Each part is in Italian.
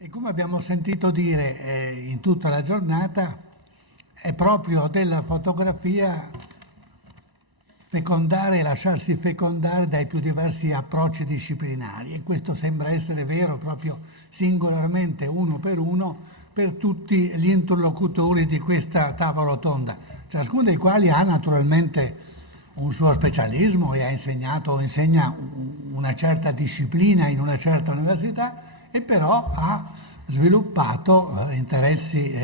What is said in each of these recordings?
E come abbiamo sentito dire in tutta la giornata, è proprio della fotografia fecondare e lasciarsi fecondare dai più diversi approcci disciplinari, e questo sembra essere vero proprio singolarmente, uno per tutti gli interlocutori di questa tavola rotonda, ciascuno dei quali ha naturalmente un suo specialismo e ha insegnato o insegna una certa disciplina in una certa università, e però ha sviluppato interessi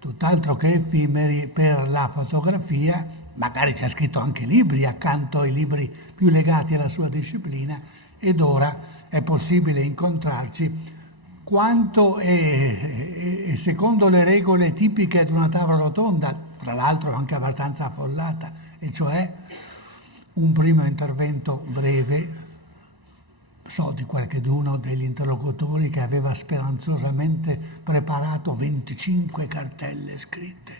tutt'altro che effimeri per la fotografia. Magari ci ha scritto anche libri accanto ai libri più legati alla sua disciplina, ed ora è possibile incontrarci quanto è secondo le regole tipiche di una tavola rotonda, tra l'altro anche abbastanza affollata, e cioè un primo intervento breve. So di qualcheduno degli interlocutori che aveva speranzosamente preparato 25 cartelle scritte.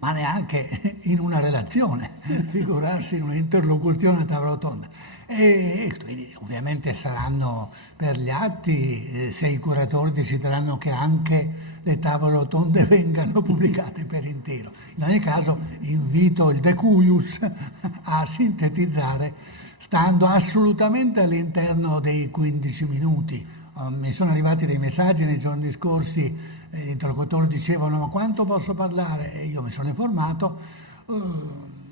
Ma neanche in una relazione, figurarsi in un'interlocuzione a tavola rotonda. E quindi ovviamente saranno per gli atti, se i curatori decideranno che anche le tavole rotonde vengano pubblicate per intero. In ogni caso invito il Decuius a sintetizzare stando assolutamente all'interno dei 15 minuti. Mi sono arrivati dei messaggi nei giorni scorsi, gli interlocutori dicevano ma quanto posso parlare? E io mi sono informato,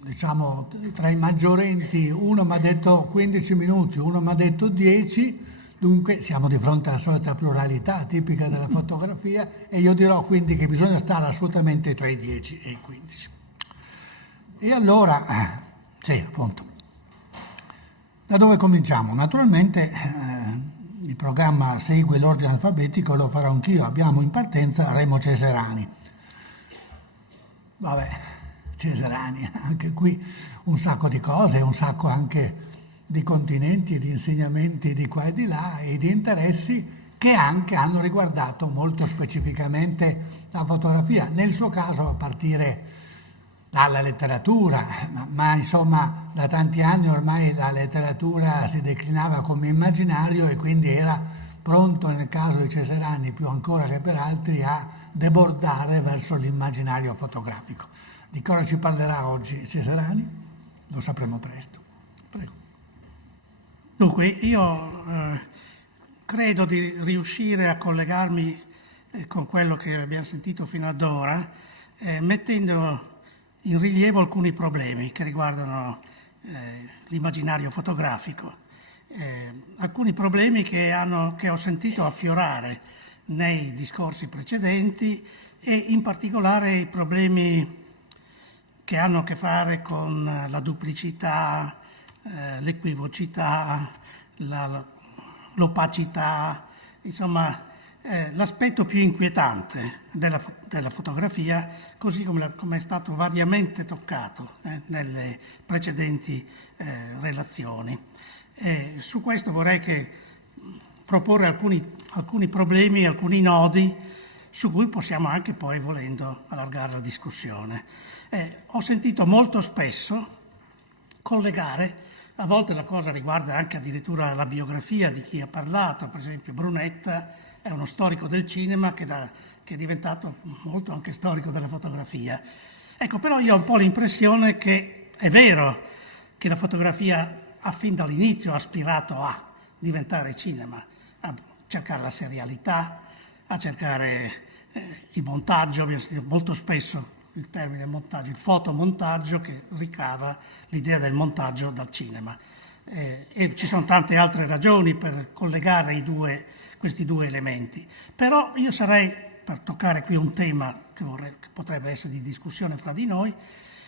diciamo tra i maggiorenti uno mi ha detto 15 minuti, uno mi ha detto 10, dunque siamo di fronte alla solita pluralità tipica della fotografia, e io dirò quindi che bisogna stare assolutamente tra i 10 e i 15. E allora, sì, appunto. Da dove cominciamo? Naturalmente il programma segue l'ordine alfabetico, lo farò anch'io. Abbiamo in partenza Remo Ceserani. Vabbè, Ceserani, anche qui un sacco di cose, un sacco anche di continenti, di insegnamenti di qua e di là, e di interessi che anche hanno riguardato molto specificamente la fotografia. Nel suo caso a partire dalla letteratura, ma insomma da tanti anni ormai la letteratura si declinava come immaginario, e quindi era pronto nel caso di Ceserani più ancora che per altri a debordare verso l'immaginario fotografico. Di cosa ci parlerà oggi Ceserani? Lo sapremo presto. Prego. Dunque, io credo di riuscire a collegarmi con quello che abbiamo sentito fino ad ora, mettendo in rilievo alcuni problemi che riguardano l'immaginario fotografico, alcuni problemi che ho sentito affiorare nei discorsi precedenti, e in particolare i problemi che hanno a che fare con la duplicità, l'equivocità, l'opacità, insomma l'aspetto più inquietante della fotografia, così come è stato variamente toccato nelle precedenti relazioni. Su questo vorrei proporre alcuni problemi, alcuni nodi su cui possiamo anche poi, volendo, allargare la discussione. Ho sentito molto spesso collegare, a volte la cosa riguarda anche addirittura la biografia di chi ha parlato, per esempio Brunetta è uno storico del cinema che è diventato molto anche storico della fotografia. Ecco, però io ho un po' l'impressione che è vero che la fotografia fin dall'inizio ha aspirato a diventare cinema, a cercare la serialità, a cercare il montaggio. Abbiamo sentito molto spesso il termine montaggio, il fotomontaggio, che ricava l'idea del montaggio dal cinema. E ci sono tante altre ragioni per collegare questi due elementi. Però io sarei, per toccare qui un tema che potrebbe essere di discussione fra di noi,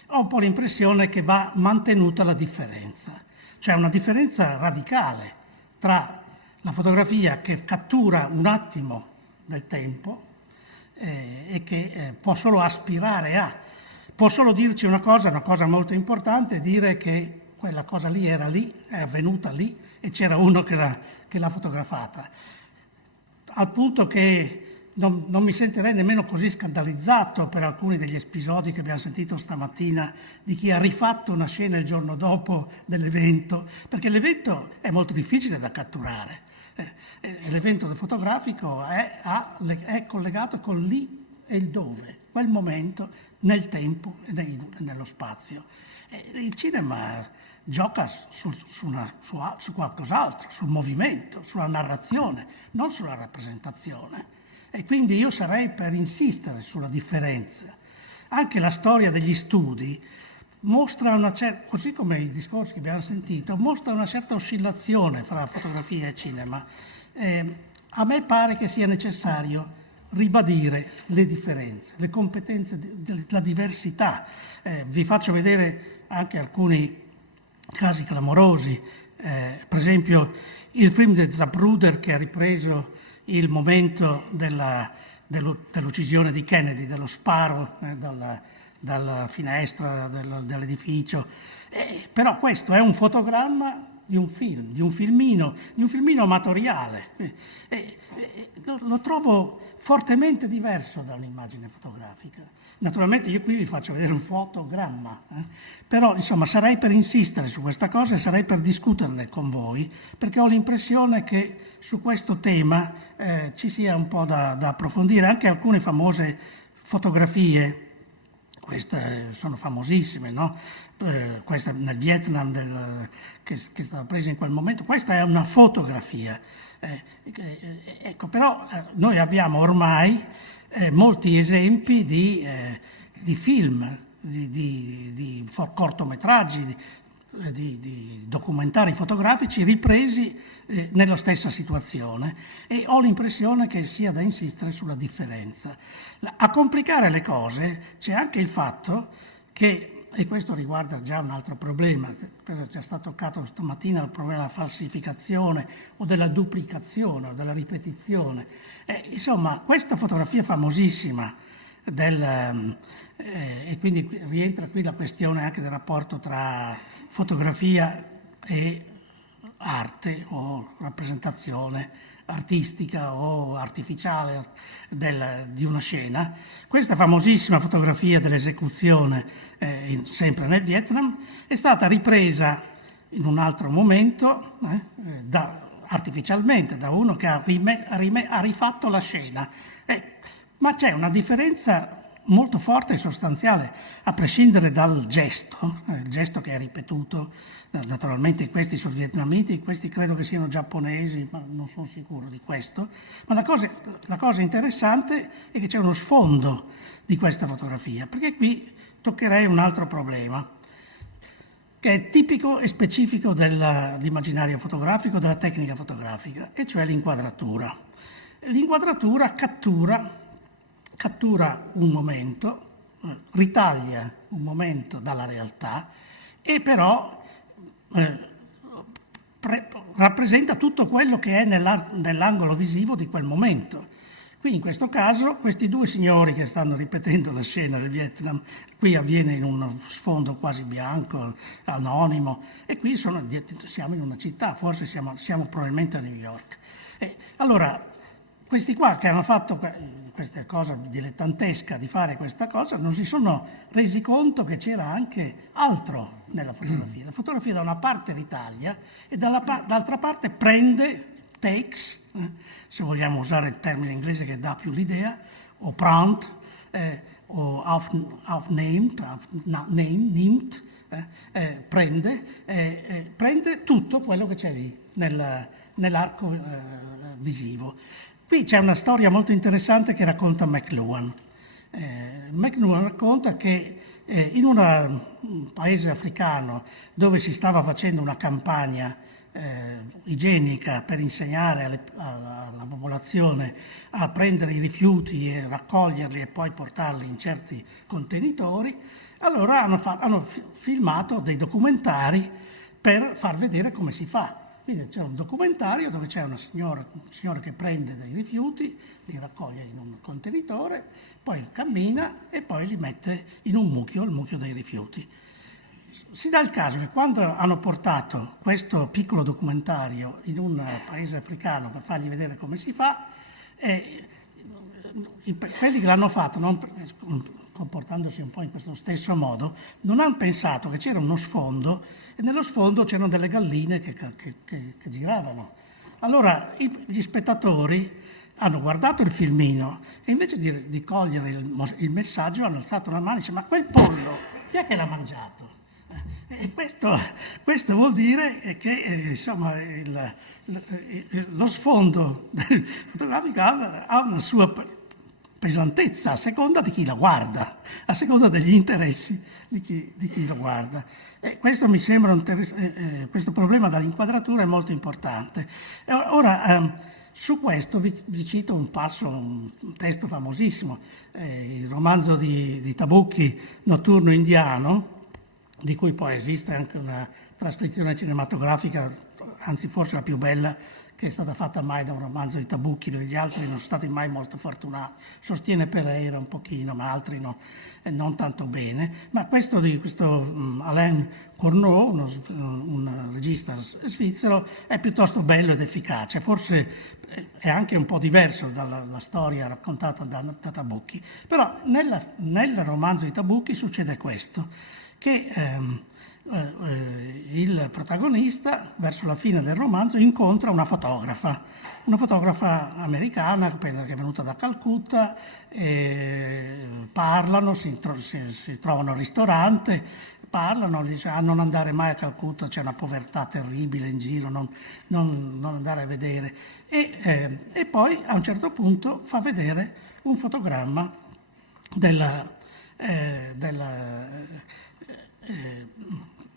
ho un po' l'impressione che va mantenuta la differenza, cioè una differenza radicale tra la fotografia che cattura un attimo del tempo e che può solo aspirare può solo dirci una cosa molto importante, dire che quella cosa lì era lì, è avvenuta lì, e c'era uno che l'ha fotografata. Al punto che non mi sentirei nemmeno così scandalizzato per alcuni degli episodi che abbiamo sentito stamattina di chi ha rifatto una scena il giorno dopo dell'evento, perché l'evento è molto difficile da catturare. L'evento fotografico è collegato con lì e il dove, quel momento, nel tempo e nello spazio. Il cinema gioca su qualcos'altro, sul movimento, sulla narrazione, non sulla rappresentazione. E quindi io sarei per insistere sulla differenza. Anche la storia degli studi mostra una certa, così come i discorsi che abbiamo sentito, mostra una certa oscillazione fra fotografia e cinema. A me pare che sia necessario ribadire le differenze, le competenze, la diversità. Vi faccio vedere anche alcuni casi clamorosi, per esempio il film di Zapruder che ha ripreso il momento dell'uccisione di Kennedy, dello sparo dalla finestra dell'edificio. Però questo è un fotogramma di un film, di un filmino amatoriale. Lo trovo fortemente diverso da un'immagine fotografica. Naturalmente io qui vi faccio vedere un fotogramma, però insomma sarei per insistere su questa cosa e sarei per discuterne con voi, perché ho l'impressione che su questo tema ci sia un po' da approfondire. Anche alcune famose fotografie, queste sono famosissime, no? Questa nel Vietnam che è stata presa in quel momento, questa è una fotografia. Ecco, però noi abbiamo ormai molti esempi di film, di cortometraggi, di documentari fotografici ripresi nella stessa situazione, e ho l'impressione che sia da insistere sulla differenza. A complicare le cose c'è anche il fatto che, e questo riguarda già un altro problema, che è stato toccato stamattina, il problema della falsificazione o della duplicazione o della ripetizione. Insomma, questa fotografia famosissima e quindi rientra qui la questione anche del rapporto tra fotografia e arte o rappresentazione artistica o artificiale di una scena. Questa famosissima fotografia dell'esecuzione, sempre nel Vietnam, è stata ripresa in un altro momento artificialmente da uno che ha rifatto la scena. Ma c'è una differenza molto forte e sostanziale, a prescindere dal gesto, il gesto che è ripetuto, naturalmente questi sono vietnamiti, questi credo che siano giapponesi, ma non sono sicuro di questo. Ma la cosa interessante è che c'è uno sfondo di questa fotografia, perché qui toccherei un altro problema, che è tipico e specifico dell'immaginario fotografico, della tecnica fotografica, e cioè l'inquadratura. L'inquadratura cattura un momento, ritaglia un momento dalla realtà e però rappresenta tutto quello che è nell'angolo visivo di quel momento. Qui in questo caso questi due signori che stanno ripetendo la scena del Vietnam, qui avviene in uno sfondo quasi bianco, anonimo, e qui siamo in una città, forse siamo probabilmente a New York. Allora, questi qua che hanno fatto questa cosa dilettantesca di fare questa cosa non si sono resi conto che c'era anche altro nella fotografia. La fotografia da una parte ritaglia e dall'altra parte prende takes, se vogliamo usare il termine inglese che dà più l'idea, o prompt, o named, prende tutto quello che c'è lì nell'arco visivo. Qui c'è una storia molto interessante che racconta McLuhan. McLuhan racconta che in un paese africano dove si stava facendo una campagna igienica per insegnare alla popolazione a prendere i rifiuti e raccoglierli e poi portarli in certi contenitori, allora hanno filmato dei documentari per far vedere come si fa. Quindi c'è un documentario dove c'è un signore che prende dei rifiuti, li raccoglie in un contenitore, poi cammina e poi li mette in un mucchio, il mucchio dei rifiuti. Si dà il caso che quando hanno portato questo piccolo documentario in un paese africano per fargli vedere come si fa, quelli che l'hanno fatto, comportandosi un po' in questo stesso modo, non hanno pensato che c'era uno sfondo e nello sfondo c'erano delle galline che giravano. Allora gli spettatori hanno guardato il filmino e invece di cogliere il messaggio hanno alzato la mano e dice: ma quel pollo, chi è che l'ha mangiato? E questo vuol dire che insomma, lo sfondo fotografico ha una sua pesantezza a seconda di chi la guarda, a seconda degli interessi di chi lo guarda. E questo mi sembra questo problema dell'inquadratura è molto importante. Ora, su questo vi cito un testo famosissimo, il romanzo di Tabucchi, Notturno indiano, di cui poi esiste anche una trascrizione cinematografica, anzi forse la più bella che è stata fatta mai da un romanzo di Tabucchi. Gli altri non sono stati mai molto fortunati, sostiene Pereira un pochino, ma altri no, non tanto bene. Ma questo Alain Cournot, un regista svizzero, è piuttosto bello ed efficace, forse è anche un po' diverso dalla storia raccontata da Tabucchi, però nel romanzo di Tabucchi succede questo, che il protagonista verso la fine del romanzo incontra una fotografa americana che è venuta da Calcutta, parlano, si trovano al ristorante, parlano, gli dice: non andare mai a Calcutta, c'è una povertà terribile in giro, non andare a vedere. E poi a un certo punto fa vedere un fotogramma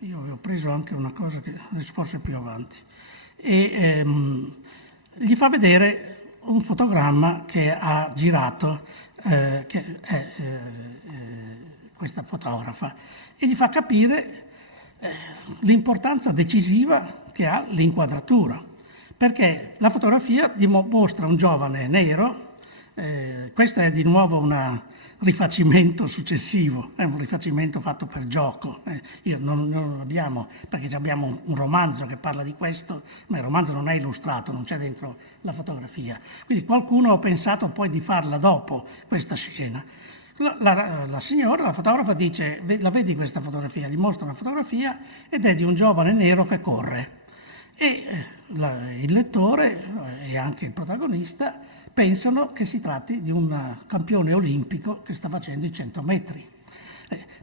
io avevo preso anche una cosa che adesso forse più avanti, gli fa vedere un fotogramma che ha girato questa fotografa, e gli fa capire l'importanza decisiva che ha l'inquadratura, perché la fotografia mostra un giovane nero, questo è di nuovo un rifacimento successivo, è un rifacimento fatto per gioco. Non lo abbiamo, perché abbiamo un romanzo che parla di questo, ma il romanzo non è illustrato, non c'è dentro la fotografia. Quindi qualcuno ha pensato poi di farla dopo questa scena. La signora, la fotografa, dice: la vedi questa fotografia? Gli mostra una fotografia ed è di un giovane nero che corre. E il lettore e anche il protagonista pensano che si tratti di un campione olimpico che sta facendo i 100 metri,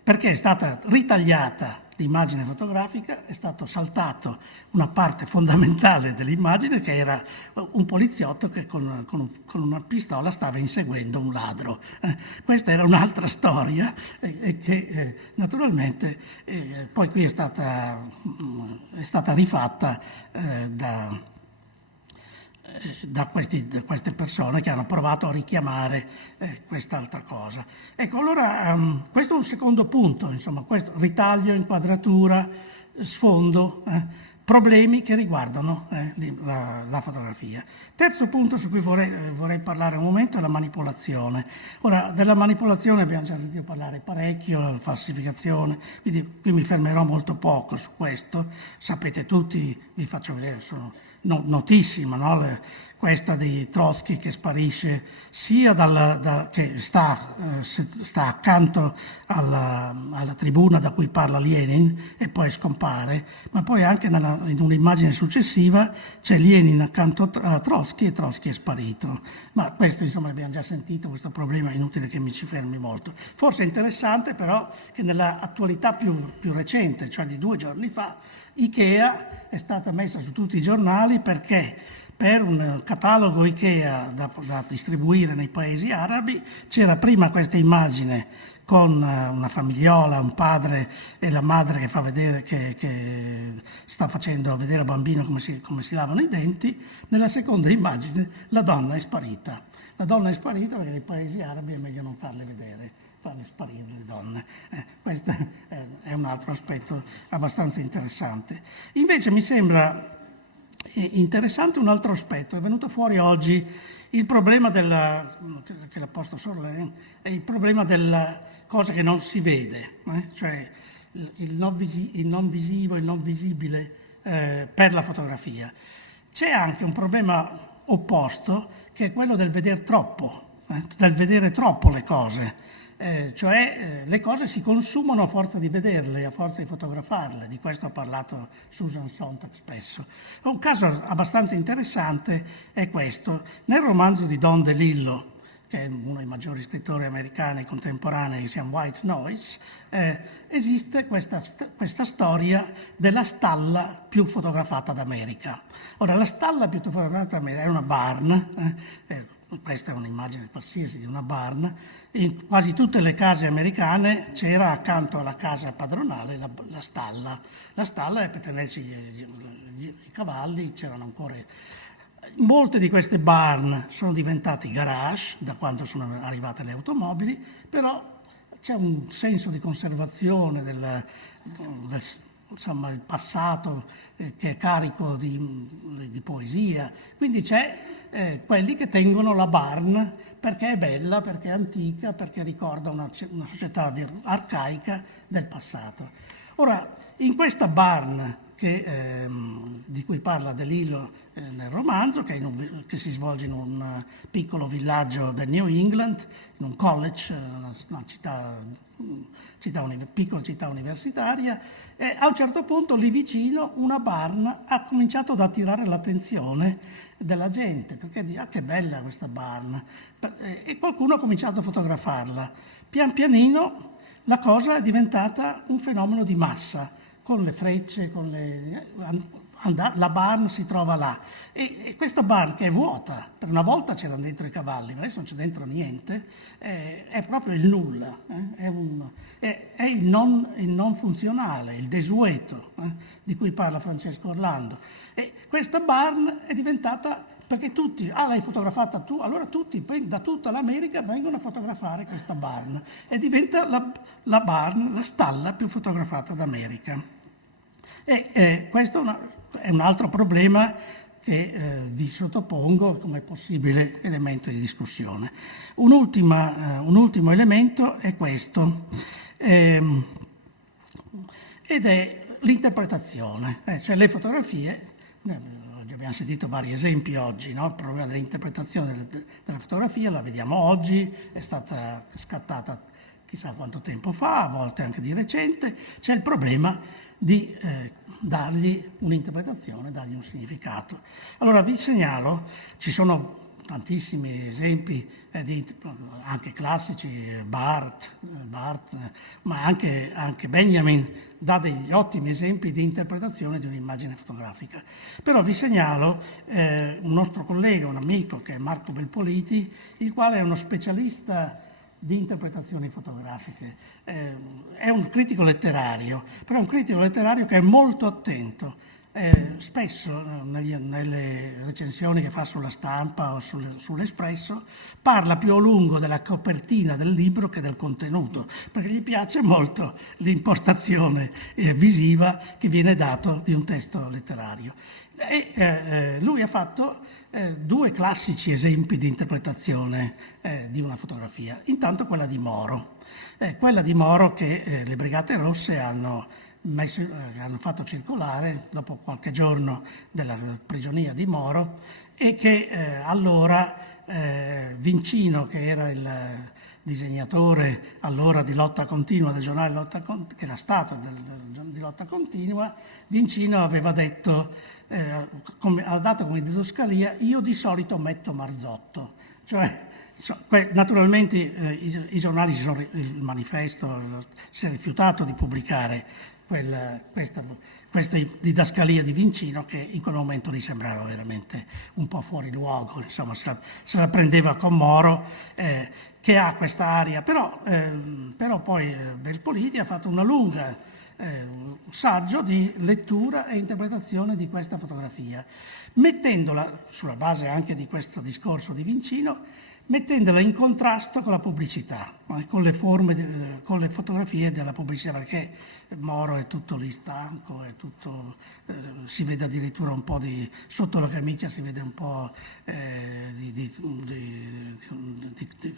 perché è stata ritagliata l'immagine fotografica, è stato saltato una parte fondamentale dell'immagine, che era un poliziotto che con una pistola stava inseguendo un ladro. Questa era un'altra storia che naturalmente poi qui è stata rifatta da queste persone che hanno provato a richiamare quest'altra cosa. Ecco, allora questo è un secondo punto, insomma, questo ritaglio, inquadratura, sfondo, problemi che riguardano la fotografia. Terzo punto su cui vorrei parlare un momento è la manipolazione. Ora, della manipolazione abbiamo già sentito parlare parecchio, la falsificazione, quindi qui mi fermerò molto poco su questo. Sapete tutti, vi faccio vedere, sono notissima, no? Questa di Trotsky che sparisce sia che sta accanto alla tribuna da cui parla Lenin e poi scompare, ma poi anche in un'immagine successiva c'è Lenin accanto a Trotsky e Trotsky è sparito. Ma questo, insomma, abbiamo già sentito, questo problema è inutile che mi ci fermi molto. Forse è interessante però che nell'attualità più recente, cioè di 2 giorni fa, Ikea è stata messa su tutti i giornali perché per un catalogo Ikea da distribuire nei paesi arabi c'era prima questa immagine con una famigliola, un padre e la madre che fa vedere che sta facendo vedere al bambino come si lavano i denti. Nella seconda immagine la donna è sparita. La donna è sparita perché nei paesi arabi è meglio non farle vedere, farle sparire le donne. Questo è un altro aspetto abbastanza interessante. Invece mi sembra interessante un altro aspetto, è venuto fuori oggi il problema che l'ha posto Sorlin, è il problema della cosa che non si vede, cioè il non visivo, il non visibile per la fotografia. C'è anche un problema opposto, che è quello del vedere troppo, del vedere troppo le cose. le cose si consumano a forza di vederle, a forza di fotografarle, di questo ha parlato Susan Sontag spesso. Un caso abbastanza interessante è questo. Nel romanzo di Don DeLillo, che è uno dei maggiori scrittori americani contemporanei, che si chiama White Noise, esiste questa storia della stalla più fotografata d'America. Ora, la stalla più fotografata d'America è una barn, questa è un'immagine qualsiasi di una barn. In quasi tutte le case americane c'era accanto alla casa padronale la stalla. La stalla è per tenerci i cavalli, c'erano ancora. Molte di queste barn sono diventati garage da quando sono arrivate le automobili, però c'è un senso di conservazione insomma, il passato che è carico di poesia. Quindi c'è quelli che tengono la barn perché è bella, perché è antica, perché ricorda una società arcaica del passato. Ora, in questa barn di cui parla DeLillo nel romanzo, che si svolge in un piccolo villaggio del New England, in un college, una piccola città universitaria, e a un certo punto lì vicino una barn ha cominciato ad attirare l'attenzione della gente, perché dice, che bella questa barn, e qualcuno ha cominciato a fotografarla. Pian pianino la cosa è diventata un fenomeno di massa, con le frecce, la barn si trova là. E questa barn che è vuota, per una volta c'erano dentro i cavalli, ma adesso non c'è dentro niente, è proprio il nulla, è il non funzionale, il desueto, di cui parla Francesco Orlando. E questa barn è diventata, perché tutti, l'hai fotografata tu, allora tutti da tutta l'America vengono a fotografare questa barn e diventa la barn, la stalla più fotografata d'America. E questo è un altro problema che vi sottopongo come possibile elemento di discussione. Un ultimo elemento è questo, ed è l'interpretazione, cioè le fotografie. Abbiamo sentito vari esempi oggi, no? Il problema dell'interpretazione della fotografia la vediamo oggi, è stata scattata chissà quanto tempo fa, a volte anche di recente. C'è il problema di dargli un'interpretazione, dargli un significato. Allora vi segnalo, ci sono tantissimi esempi anche classici, Barthes, ma anche Benjamin dà degli ottimi esempi di interpretazione di un'immagine fotografica. Però vi segnalo un nostro collega, un amico, che è Marco Belpoliti, il quale è uno specialista di interpretazioni fotografiche. È un critico letterario, però è un critico letterario che è molto attento. Spesso nelle recensioni che fa sulla Stampa o sull'Espresso parla più a lungo della copertina del libro che del contenuto, perché gli piace molto l'impostazione visiva che viene dato di un testo letterario. Lui ha fatto due classici esempi di interpretazione di una fotografia. Intanto quella di Moro. Quella di Moro che le Brigate Rosse hanno fatto circolare dopo qualche giorno della prigionia di Moro, e che allora Vincino, che era il disegnatore allora di Lotta Continua del giornale Lotta Continua, che era stato di Lotta Continua, Vincino aveva detto, ha dato come didascalia: io di solito metto Marzotto. Cioè, naturalmente i giornali, il Manifesto si è rifiutato di pubblicare questa didascalia di Vincino, che in quel momento gli sembrava veramente un po' fuori luogo, insomma se la prendeva con Moro, che ha questa aria, però poi Belpoliti ha fatto una lunga saggio di lettura e interpretazione di questa fotografia, mettendola, sulla base anche di questo discorso di Vincino, mettendola in contrasto con la pubblicità, con le forme, con le fotografie della pubblicità, perché Moro è tutto lì stanco, è tutto, si vede addirittura un po' sotto la camicia si vede un po' di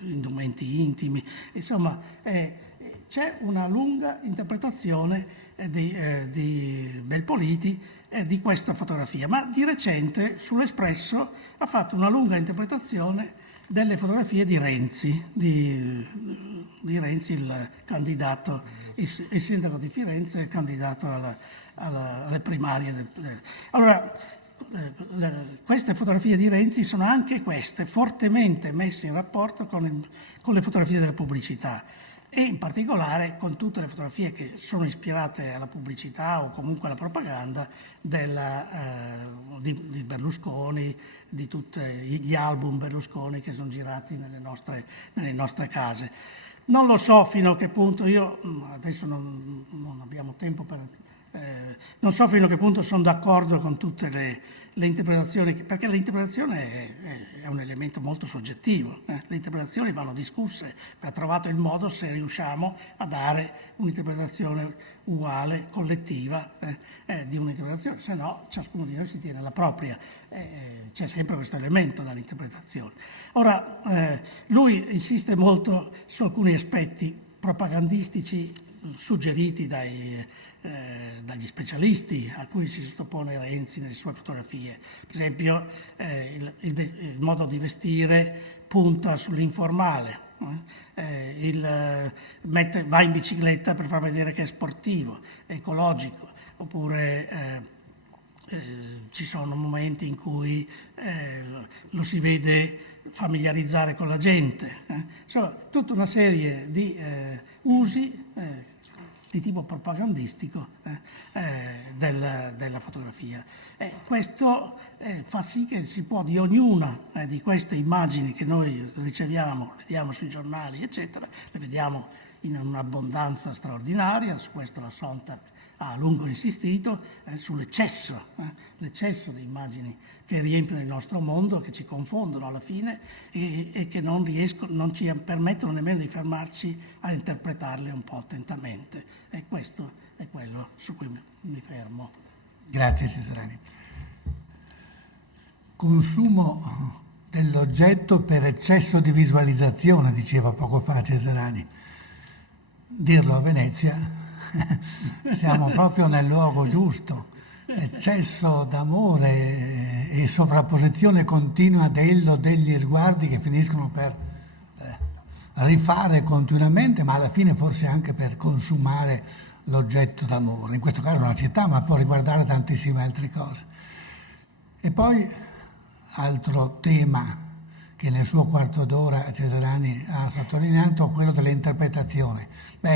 indumenti intimi, insomma c'è una lunga interpretazione di Belpoliti di questa fotografia, ma di recente sull'Espresso ha fatto una lunga interpretazione delle fotografie di Renzi, di Renzi, il candidato, il sindaco di Firenze, il candidato alle primarie. Allora, queste fotografie di Renzi sono anche queste fortemente messe in rapporto con le fotografie della pubblicità e in particolare con tutte le fotografie che sono ispirate alla pubblicità o comunque alla propaganda di Berlusconi, di tutti gli album Berlusconi che sono girati nelle nostre case. Non lo so fino a che punto, io adesso non abbiamo tempo non so fino a che punto sono d'accordo con tutte le interpretazioni, perché l'interpretazione è un elemento molto soggettivo. Le interpretazioni vanno discusse, va trovato il modo se riusciamo a dare un'interpretazione uguale, collettiva di un'interpretazione, se no ciascuno di noi si tiene la propria. C'è sempre questo elemento dall'interpretazione. Ora, lui insiste molto su alcuni aspetti propagandistici suggeriti dagli specialisti a cui si sottopone Renzi nelle sue fotografie. Per esempio il modo di vestire punta sull'informale, va in bicicletta per far vedere che è sportivo, è ecologico, oppure ci sono momenti in cui lo si vede familiarizzare con la gente. Insomma, tutta una serie di usi di tipo propagandistico della fotografia. Questo fa sì che si può di ognuna di queste immagini che noi riceviamo, vediamo sui giornali, eccetera, le vediamo in un'abbondanza straordinaria, su questo la Sontag ha a lungo insistito, sull'eccesso, l'eccesso di immagini che riempiono il nostro mondo, che ci confondono alla fine e che non ci permettono nemmeno di fermarci a interpretarle un po' attentamente. E questo è quello su cui mi fermo. Grazie Cesarani. Consumo dell'oggetto per eccesso di visualizzazione, diceva poco fa Cesarani. Dirlo a Venezia, siamo proprio nel luogo giusto. Eccesso d'amore e sovrapposizione continua degli sguardi che finiscono per rifare continuamente, ma alla fine forse anche per consumare l'oggetto d'amore. In questo caso una città, ma può riguardare tantissime altre cose. E poi altro tema che nel suo quarto d'ora Cesarani ha sottolineato, quello dell'interpretazione.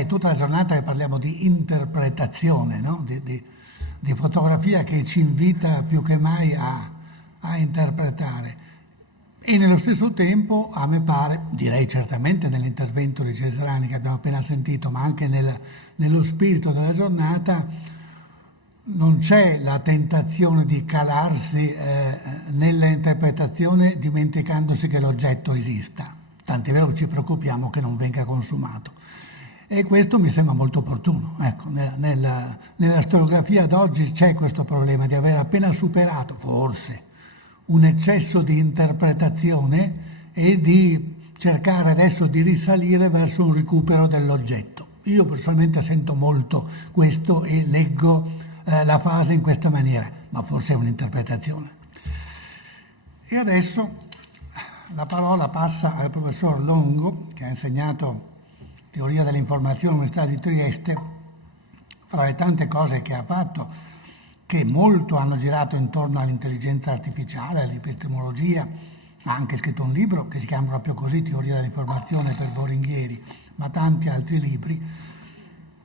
Tutta la giornata che parliamo di interpretazione, no? Di fotografia che ci invita più che mai a interpretare. E nello stesso tempo, a me pare, direi certamente nell'intervento di Cesarani che abbiamo appena sentito, ma anche nello spirito della giornata, non c'è la tentazione di calarsi nella interpretazione dimenticandosi che l'oggetto esista. Tant'è vero che ci preoccupiamo che non venga consumato. E questo mi sembra molto opportuno. Ecco, nella storiografia d'oggi c'è questo problema di aver appena superato, forse, un eccesso di interpretazione e di cercare adesso di risalire verso un recupero dell'oggetto. Io personalmente sento molto questo e leggo la fase in questa maniera, ma forse è un'interpretazione. E adesso la parola passa al professor Longo, che ha insegnato teoria dell'informazione all'Università di Trieste. Fra le tante cose che ha fatto, che molto hanno girato intorno all'intelligenza artificiale, all'epistemologia, ha anche scritto un libro che si chiama proprio così, Teoria dell'informazione per Boringhieri, ma tanti altri libri.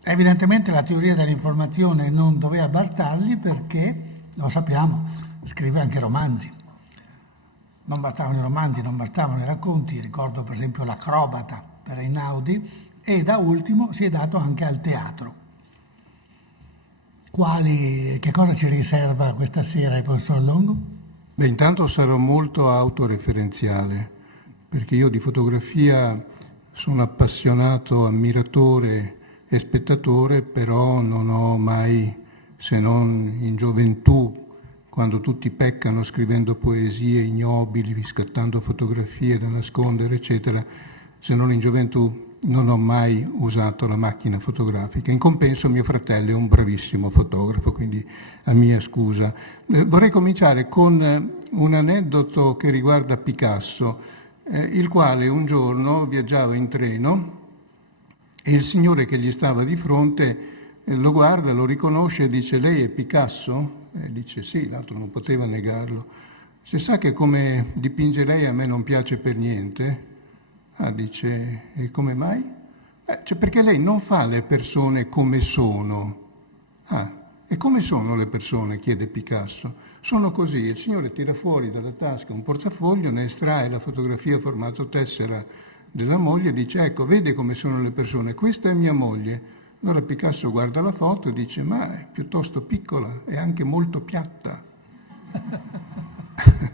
Evidentemente la teoria dell'informazione non doveva bastargli perché, lo sappiamo, scrive anche romanzi. Non bastavano i romanzi, non bastavano i racconti, ricordo per esempio L'Acrobata per Einaudi, e da ultimo si è dato anche al teatro. Che cosa ci riserva questa sera il professor Longo? Intanto sarò molto autoreferenziale, perché io di fotografia sono appassionato, ammiratore e spettatore, però non ho mai, se non in gioventù, quando tutti peccano scrivendo poesie ignobili, scattando fotografie da nascondere, eccetera, se non in gioventù non ho mai usato la macchina fotografica. In compenso mio fratello è un bravissimo fotografo, quindi a mia scusa. Vorrei cominciare con un aneddoto che riguarda Picasso, il quale un giorno viaggiava in treno E il signore che gli stava di fronte lo guarda, lo riconosce e dice: lei è Picasso? E dice sì, l'altro non poteva negarlo. Se sa che come dipinge lei a me non piace per niente? Ah, dice, e come mai? Cioè perché lei non fa le persone come sono. Ah, e come sono le persone? Chiede Picasso. Sono così, il signore tira fuori dalla tasca un portafoglio, ne estrae la fotografia formato tessera della moglie e dice: ecco, vede come sono le persone, questa è mia moglie. Allora Picasso guarda la foto e dice: ma è piuttosto piccola, è anche molto piatta.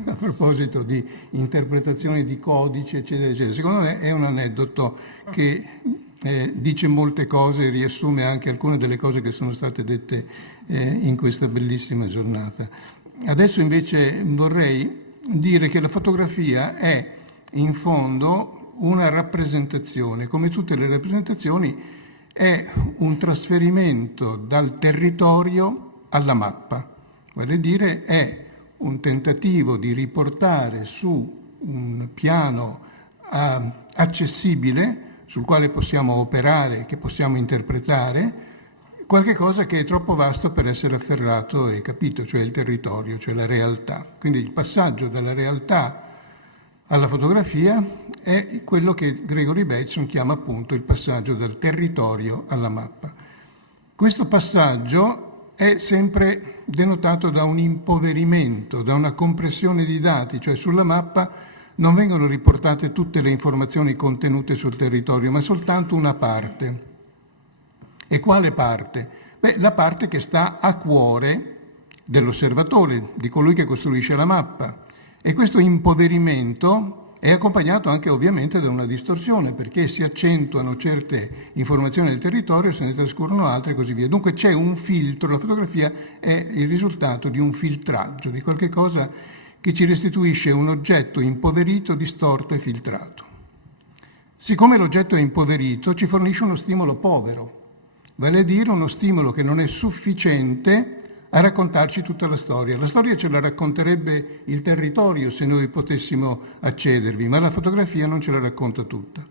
A proposito di interpretazioni di codici, eccetera, eccetera. Secondo me è un aneddoto che dice molte cose e riassume anche alcune delle cose che sono state dette in questa bellissima giornata. Adesso invece vorrei dire che la fotografia è in fondo una rappresentazione, come tutte le rappresentazioni è un trasferimento dal territorio alla mappa, vale a dire è un tentativo di riportare su un piano accessibile sul quale possiamo operare, che possiamo interpretare, qualche cosa che è troppo vasto per essere afferrato e capito, cioè il territorio, cioè la realtà. Quindi il passaggio dalla realtà alla fotografia è quello che Gregory Bateson chiama appunto il passaggio dal territorio alla mappa. Questo passaggio è sempre denotato da un impoverimento, da una compressione di dati, cioè sulla mappa non vengono riportate tutte le informazioni contenute sul territorio, ma soltanto una parte. E quale parte? Beh, la parte che sta a cuore dell'osservatore, di colui che costruisce la mappa. E questo impoverimento è accompagnato anche ovviamente da una distorsione, perché si accentuano certe informazioni del territorio, se ne trascorrono altre e così via. Dunque c'è un filtro, la fotografia è il risultato di un filtraggio, di qualche cosa che ci restituisce un oggetto impoverito, distorto e filtrato. Siccome l'oggetto è impoverito, ci fornisce uno stimolo povero, vale a dire uno stimolo che non è sufficiente a raccontarci tutta la storia. La storia ce la racconterebbe il territorio se noi potessimo accedervi, ma la fotografia non ce la racconta tutta.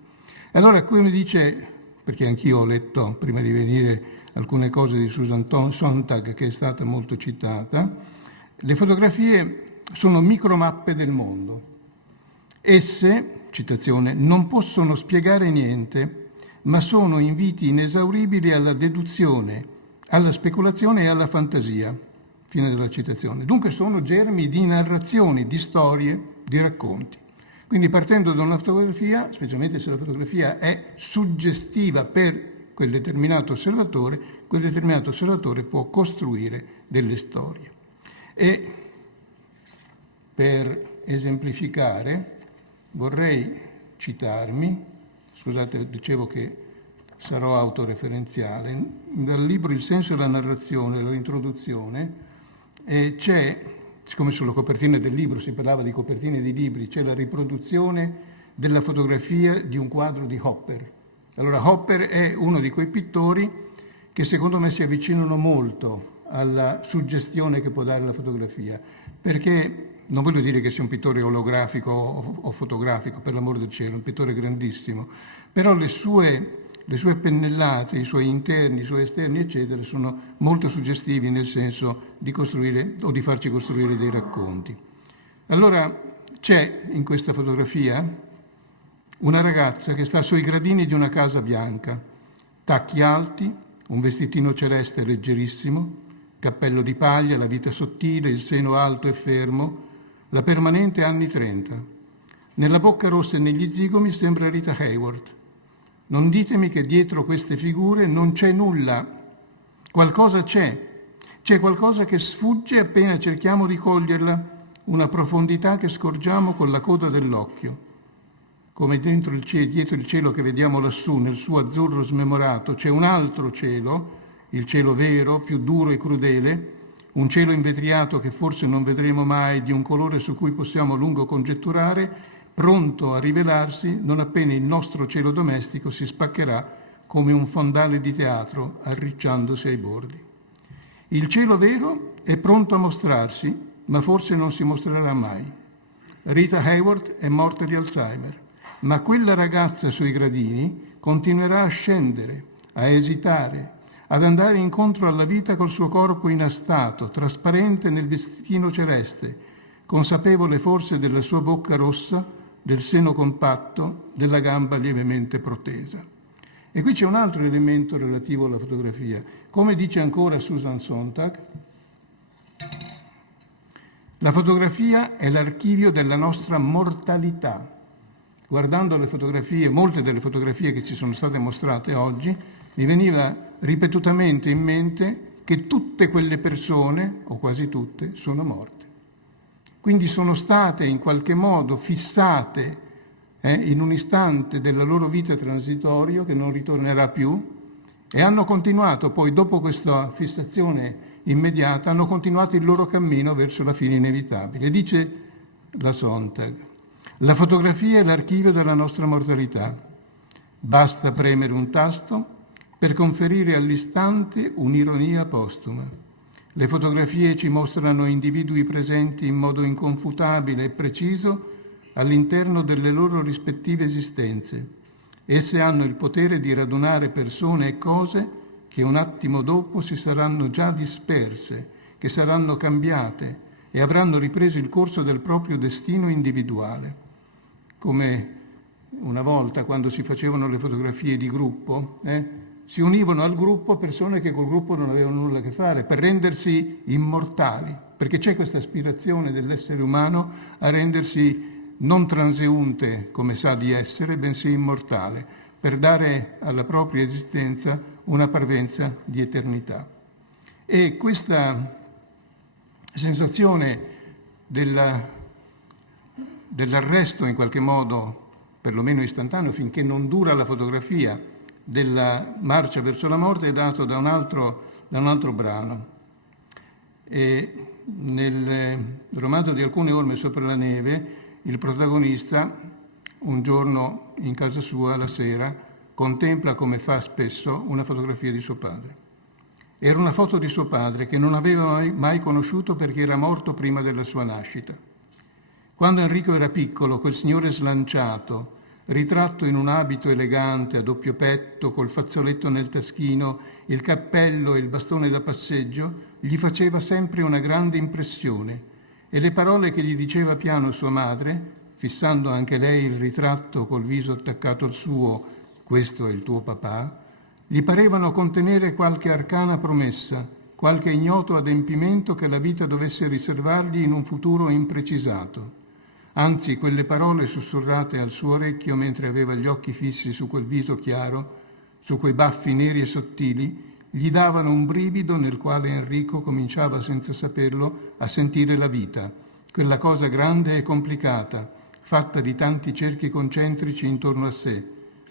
Allora, come dice, perché anch'io ho letto prima di venire alcune cose di Susan Sontag, che è stata molto citata, le fotografie sono micromappe del mondo. Esse, citazione, non possono spiegare niente, ma sono inviti inesauribili alla deduzione, alla speculazione e alla fantasia. Fine della citazione. Dunque sono germi di narrazioni, di storie, di racconti. Quindi partendo da una fotografia, specialmente se la fotografia è suggestiva per quel determinato osservatore può costruire delle storie. E per esemplificare vorrei citarmi, scusate, dicevo che sarò autoreferenziale, dal libro Il senso e la narrazione, dall'introduzione, c'è, siccome sulla copertina del libro si parlava di copertine di libri, c'è la riproduzione della fotografia di un quadro di Hopper. Allora Hopper è uno di quei pittori che secondo me si avvicinano molto alla suggestione che può dare la fotografia, perché non voglio dire che sia un pittore olografico o fotografico, per l'amor del cielo, un pittore grandissimo, però le sue pennellate, i suoi interni, i suoi esterni, eccetera, sono molto suggestivi nel senso di costruire o di farci costruire dei racconti. Allora c'è in questa fotografia una ragazza che sta sui gradini di una casa bianca, tacchi alti, un vestitino celeste leggerissimo, cappello di paglia, la vita sottile, il seno alto e fermo, la permanente anni 30. Nella bocca rossa e negli zigomi sembra Rita Hayworth. Non ditemi che dietro queste figure non c'è nulla. Qualcosa c'è. C'è qualcosa che sfugge appena cerchiamo di coglierla, una profondità che scorgiamo con la coda dell'occhio. Come dietro il cielo che vediamo lassù, nel suo azzurro smemorato, c'è un altro cielo, il cielo vero, più duro e crudele, un cielo invetriato che forse non vedremo mai, di un colore su cui possiamo a lungo congetturare, pronto a rivelarsi non appena il nostro cielo domestico si spaccherà come un fondale di teatro arricciandosi ai bordi. Il cielo vero è pronto a mostrarsi, ma forse non si mostrerà mai. Rita Hayworth è morta di Alzheimer, ma quella ragazza sui gradini continuerà a scendere, a esitare, ad andare incontro alla vita col suo corpo inastato, trasparente nel vestitino celeste, consapevole forse della sua bocca rossa, del seno compatto, della gamba lievemente protesa. E qui c'è un altro elemento relativo alla fotografia. Come dice ancora Susan Sontag, la fotografia è l'archivio della nostra mortalità. Guardando le fotografie, molte delle fotografie che ci sono state mostrate oggi, mi veniva ripetutamente in mente che tutte quelle persone, o quasi tutte, sono morte. Quindi sono state in qualche modo fissate in un istante della loro vita transitorio che non ritornerà più, e hanno continuato poi, dopo questa fissazione immediata, hanno continuato il loro cammino verso la fine inevitabile. Dice la Sontag: la fotografia è l'archivio della nostra mortalità. Basta premere un tasto per conferire all'istante un'ironia postuma. Le fotografie ci mostrano individui presenti in modo inconfutabile e preciso all'interno delle loro rispettive esistenze. Esse hanno il potere di radunare persone e cose che un attimo dopo si saranno già disperse, che saranno cambiate e avranno ripreso il corso del proprio destino individuale. Come una volta, quando si facevano le fotografie di gruppo, si univano al gruppo persone che col gruppo non avevano nulla a che fare, per rendersi immortali, perché c'è questa aspirazione dell'essere umano a rendersi non transeunte come sa di essere, bensì immortale, per dare alla propria esistenza una parvenza di eternità. E questa sensazione dell'arresto in qualche modo, perlomeno istantaneo, finché non dura la fotografia, della marcia verso la morte, è dato da un altro brano. E nel romanzo di Alcune orme sopra la neve, il protagonista, un giorno in casa sua, la sera, contempla, come fa spesso, una fotografia di suo padre. Era una foto di suo padre che non aveva mai conosciuto perché era morto prima della sua nascita. Quando Enrico era piccolo, quel signore slanciato, ritratto in un abito elegante, a doppio petto, col fazzoletto nel taschino, il cappello e il bastone da passeggio, gli faceva sempre una grande impressione, e le parole che gli diceva piano sua madre, fissando anche lei il ritratto col viso attaccato al suo, questo è il tuo papà, gli parevano contenere qualche arcana promessa, qualche ignoto adempimento che la vita dovesse riservargli in un futuro imprecisato. Anzi, quelle parole sussurrate al suo orecchio mentre aveva gli occhi fissi su quel viso chiaro, su quei baffi neri e sottili, gli davano un brivido nel quale Enrico cominciava senza saperlo a sentire la vita, quella cosa grande e complicata, fatta di tanti cerchi concentrici intorno a sé,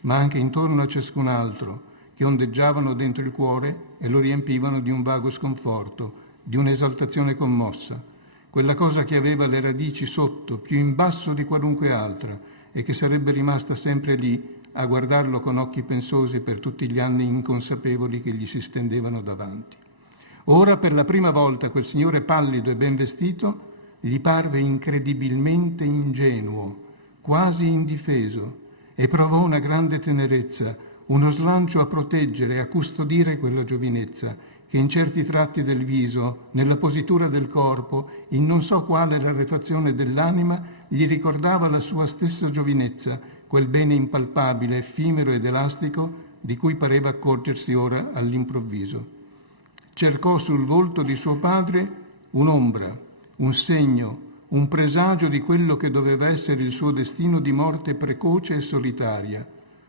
ma anche intorno a ciascun altro, che ondeggiavano dentro il cuore e lo riempivano di un vago sconforto, di un'esaltazione commossa, quella cosa che aveva le radici sotto, più in basso di qualunque altra, e che sarebbe rimasta sempre lì a guardarlo con occhi pensosi per tutti gli anni inconsapevoli che gli si stendevano davanti. Ora, per la prima volta, quel signore pallido e ben vestito gli parve incredibilmente ingenuo, quasi indifeso, e provò una grande tenerezza, uno slancio a proteggere e a custodire quella giovinezza, che in certi tratti del viso, nella positura del corpo, in non so quale rarefazione dell'anima, gli ricordava la sua stessa giovinezza, quel bene impalpabile, effimero ed elastico di cui pareva accorgersi ora all'improvviso. Cercò sul volto di suo padre un'ombra, un segno, un presagio di quello che doveva essere il suo destino di morte precoce e solitaria,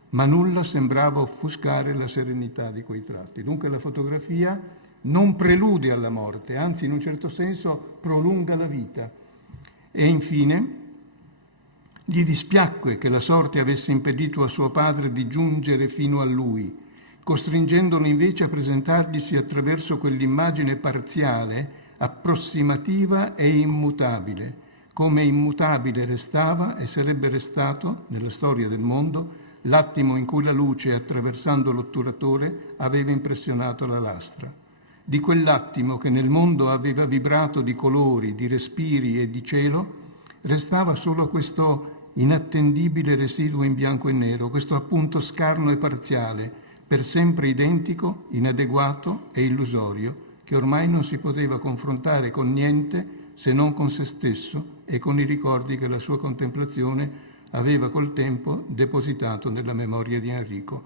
ma nulla sembrava offuscare la serenità di quei tratti. Dunque la fotografia non prelude alla morte, anzi in un certo senso prolunga la vita. E infine gli dispiacque che la sorte avesse impedito a suo padre di giungere fino a lui, costringendolo invece a presentarglisi attraverso quell'immagine parziale, approssimativa e immutabile, come immutabile restava e sarebbe restato, nella storia del mondo, l'attimo in cui la luce, attraversando l'otturatore, aveva impressionato la lastra. Di quell'attimo che nel mondo aveva vibrato di colori, di respiri e di cielo, restava solo questo inattendibile residuo in bianco e nero, questo appunto scarno e parziale, per sempre identico, inadeguato e illusorio, che ormai non si poteva confrontare con niente se non con se stesso e con i ricordi che la sua contemplazione aveva col tempo depositato nella memoria di Enrico.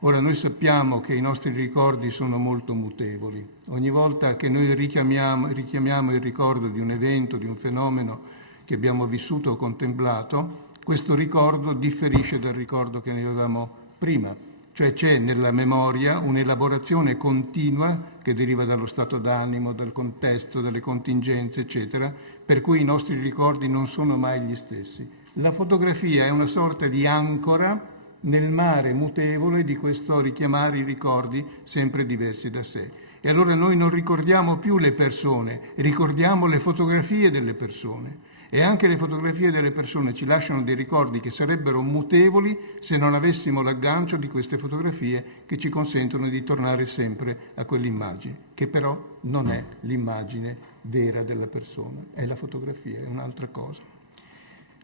Ora noi sappiamo che i nostri ricordi sono molto mutevoli. Ogni volta che noi richiamiamo il ricordo di un evento, di un fenomeno che abbiamo vissuto o contemplato, questo ricordo differisce dal ricordo che ne avevamo prima. Cioè c'è nella memoria un'elaborazione continua che deriva dallo stato d'animo, dal contesto, dalle contingenze, eccetera, per cui i nostri ricordi non sono mai gli stessi. La fotografia è una sorta di ancora nel mare mutevole di questo richiamare i ricordi sempre diversi da sé. E allora noi non ricordiamo più le persone, ricordiamo le fotografie delle persone. E anche le fotografie delle persone ci lasciano dei ricordi che sarebbero mutevoli se non avessimo l'aggancio di queste fotografie che ci consentono di tornare sempre a quell'immagine, che però non è l'immagine vera della persona, è la fotografia, è un'altra cosa.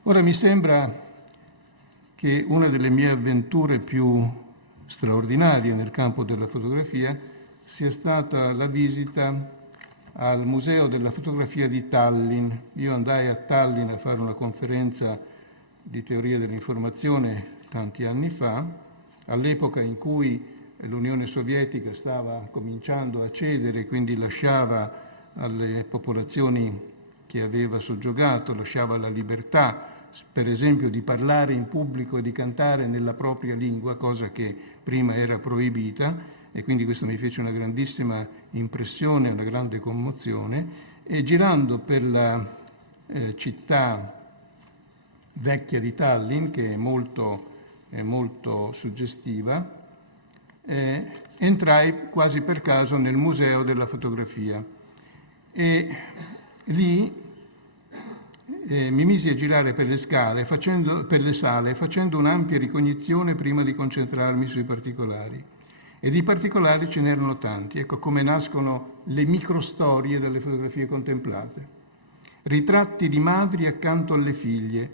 Ora mi sembra che una delle mie avventure più straordinarie nel campo della fotografia sia stata la visita al Museo della Fotografia di Tallinn. Io andai a Tallinn a fare una conferenza di teoria dell'informazione tanti anni fa, all'epoca in cui l'Unione Sovietica stava cominciando a cedere, quindi lasciava alle popolazioni che aveva soggiogato, lasciava la libertà, per esempio, di parlare in pubblico e di cantare nella propria lingua, cosa che prima era proibita, e quindi questo mi fece una grandissima impressione, una grande commozione, e girando per la città vecchia di Tallinn, che è molto suggestiva, entrai quasi per caso nel Museo della Fotografia e lì mi misi a girare per le sale, facendo un'ampia ricognizione prima di concentrarmi sui particolari. E di particolari ce n'erano tanti. Ecco come nascono le microstorie dalle fotografie contemplate. Ritratti di madri accanto alle figlie,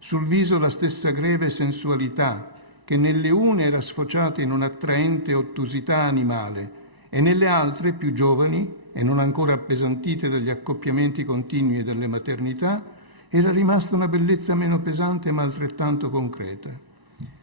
sul viso la stessa greve sensualità, che nelle une era sfociata in un'attraente ottusità animale, e nelle altre, più giovani e non ancora appesantite dagli accoppiamenti continui e dalle maternità, era rimasta una bellezza meno pesante ma altrettanto concreta.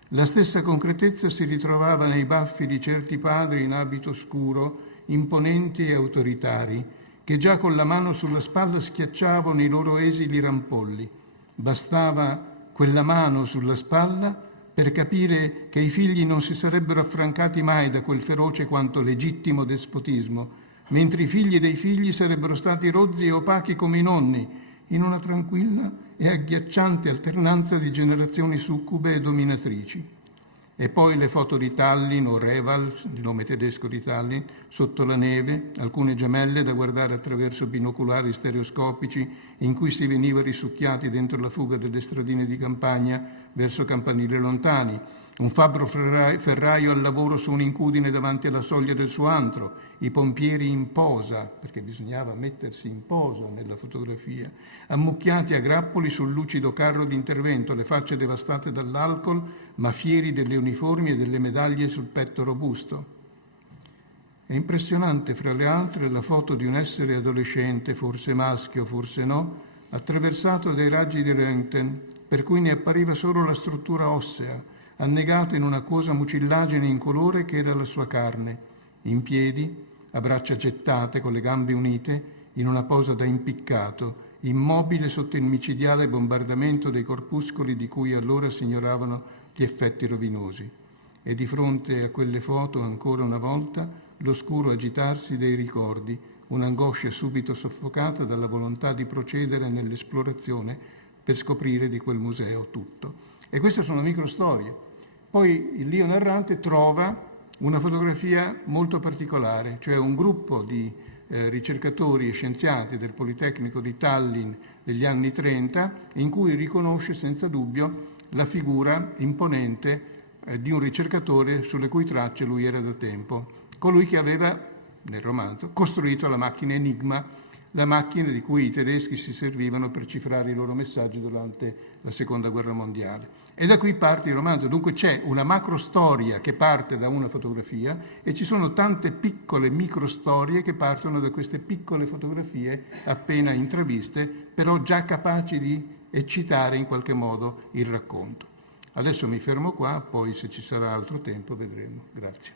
La stessa concretezza si ritrovava nei baffi di certi padri in abito scuro, imponenti e autoritari, che già con la mano sulla spalla schiacciavano i loro esili rampolli. Bastava quella mano sulla spalla per capire che i figli non si sarebbero affrancati mai da quel feroce quanto legittimo despotismo, mentre i figli dei figli sarebbero stati rozzi e opachi come i nonni, in una tranquilla e agghiacciante alternanza di generazioni succube e dominatrici. E poi le foto di Tallinn o Reval, il nome tedesco di Tallinn, sotto la neve, alcune gemelle da guardare attraverso binoculari stereoscopici in cui si veniva risucchiati dentro la fuga delle stradine di campagna verso campanili lontani, un fabbro ferraio al lavoro su un'incudine davanti alla soglia del suo antro, i pompieri in posa, perché bisognava mettersi in posa nella fotografia, ammucchiati a grappoli sul lucido carro d'intervento, le facce devastate dall'alcol, ma fieri delle uniformi e delle medaglie sul petto robusto. È impressionante, fra le altre, la foto di un essere adolescente, forse maschio, forse no, attraversato dai raggi di Röntgen, per cui ne appariva solo la struttura ossea, annegata in una acquosa mucillagine incolore che era la sua carne, in piedi, a braccia gettate, con le gambe unite, in una posa da impiccato, immobile sotto il micidiale bombardamento dei corpuscoli di cui allora si ignoravano gli effetti rovinosi. E di fronte a quelle foto, ancora una volta, l'oscuro agitarsi dei ricordi, un'angoscia subito soffocata dalla volontà di procedere nell'esplorazione per scoprire di quel museo tutto. E queste sono microstorie. Poi il Lio narrante trova una fotografia molto particolare, cioè un gruppo di ricercatori e scienziati del Politecnico di Tallinn degli anni 30, in cui riconosce senza dubbio la figura imponente di un ricercatore sulle cui tracce lui era da tempo, colui che aveva, nel romanzo, costruito la macchina Enigma, la macchina di cui i tedeschi si servivano per cifrare i loro messaggi durante la Seconda Guerra Mondiale. E da qui parte il romanzo. Dunque c'è una macrostoria che parte da una fotografia e ci sono tante piccole microstorie che partono da queste piccole fotografie appena intraviste, però già capaci di eccitare in qualche modo il racconto. Adesso mi fermo qua, poi se ci sarà altro tempo vedremo. Grazie.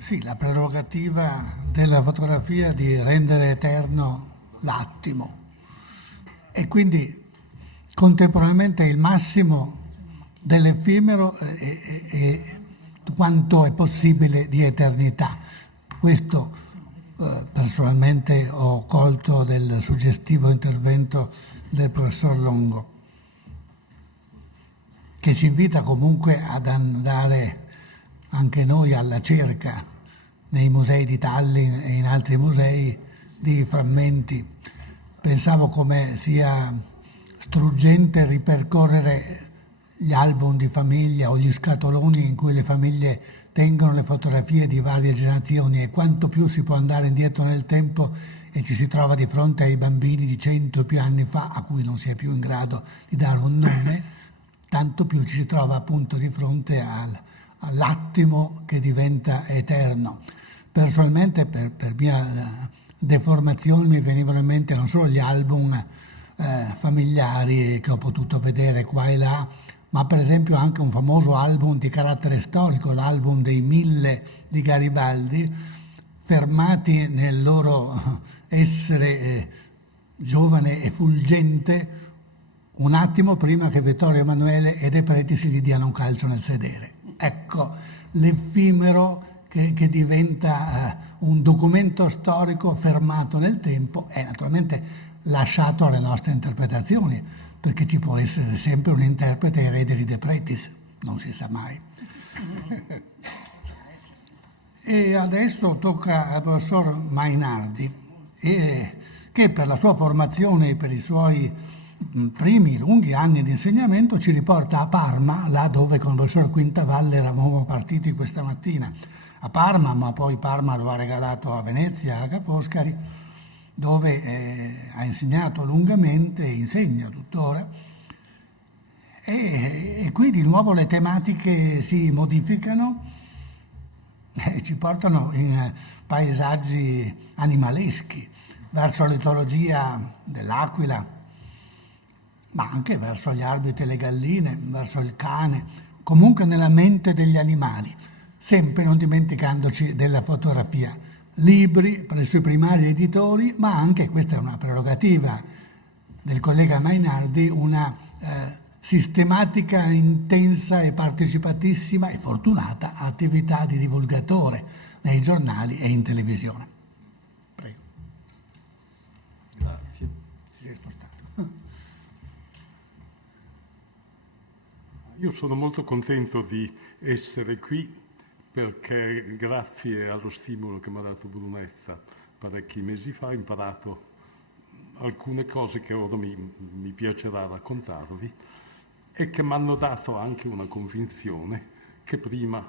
Sì, la prerogativa della fotografia di rendere eterno l'attimo e quindi contemporaneamente il massimo dell'effimero e quanto è possibile di eternità. Questo personalmente ho colto del suggestivo intervento del professor Longo, che ci invita comunque ad andare anche noi alla cerca nei musei di Tallinn e in altri musei di frammenti. Pensavo come sia struggente ripercorrere gli album di famiglia o gli scatoloni in cui le famiglie tengono le fotografie di varie generazioni e quanto più si può andare indietro nel tempo e ci si trova di fronte ai bambini di 100 più anni fa a cui non si è più in grado di dare un nome, tanto più ci si trova appunto di fronte all'attimo che diventa eterno. Personalmente per mia deformazione mi venivano in mente non solo gli album familiari che ho potuto vedere qua e là, ma per esempio anche un famoso album di carattere storico, l'album dei 1000 di Garibaldi, fermati nel loro essere giovane e fulgente un attimo prima che Vittorio Emanuele e De Pretis gli diano un calcio nel sedere. Ecco, l'effimero che diventa un documento storico fermato nel tempo è naturalmente lasciato alle nostre interpretazioni, perché ci può essere sempre un interprete erede di De Pretis, non si sa mai. E adesso tocca al professor Mainardi, che per la sua formazione e per i suoi primi lunghi anni di insegnamento ci riporta a Parma, là dove con il professor Quintavalle eravamo partiti questa mattina. A Parma, ma poi Parma lo ha regalato a Venezia, a Ca' Foscari, dove ha insegnato lungamente e insegna tuttora. E qui di nuovo le tematiche si modificano e ci portano in paesaggi animaleschi, verso l'etologia dell'aquila, ma anche verso gli arbitri e le galline, verso il cane, comunque nella mente degli animali, sempre non dimenticandoci della fotografia. Libri presso i primari editori, ma anche, questa è una prerogativa del collega Mainardi, una sistematica, intensa e partecipatissima e fortunata attività di divulgatore nei giornali e in televisione. Prego. Grazie. Si è spostato. Io sono molto contento di essere qui perché grazie allo stimolo che mi ha dato Brunetta parecchi mesi fa ho imparato alcune cose che ora mi piacerà raccontarvi e che mi hanno dato anche una convinzione che prima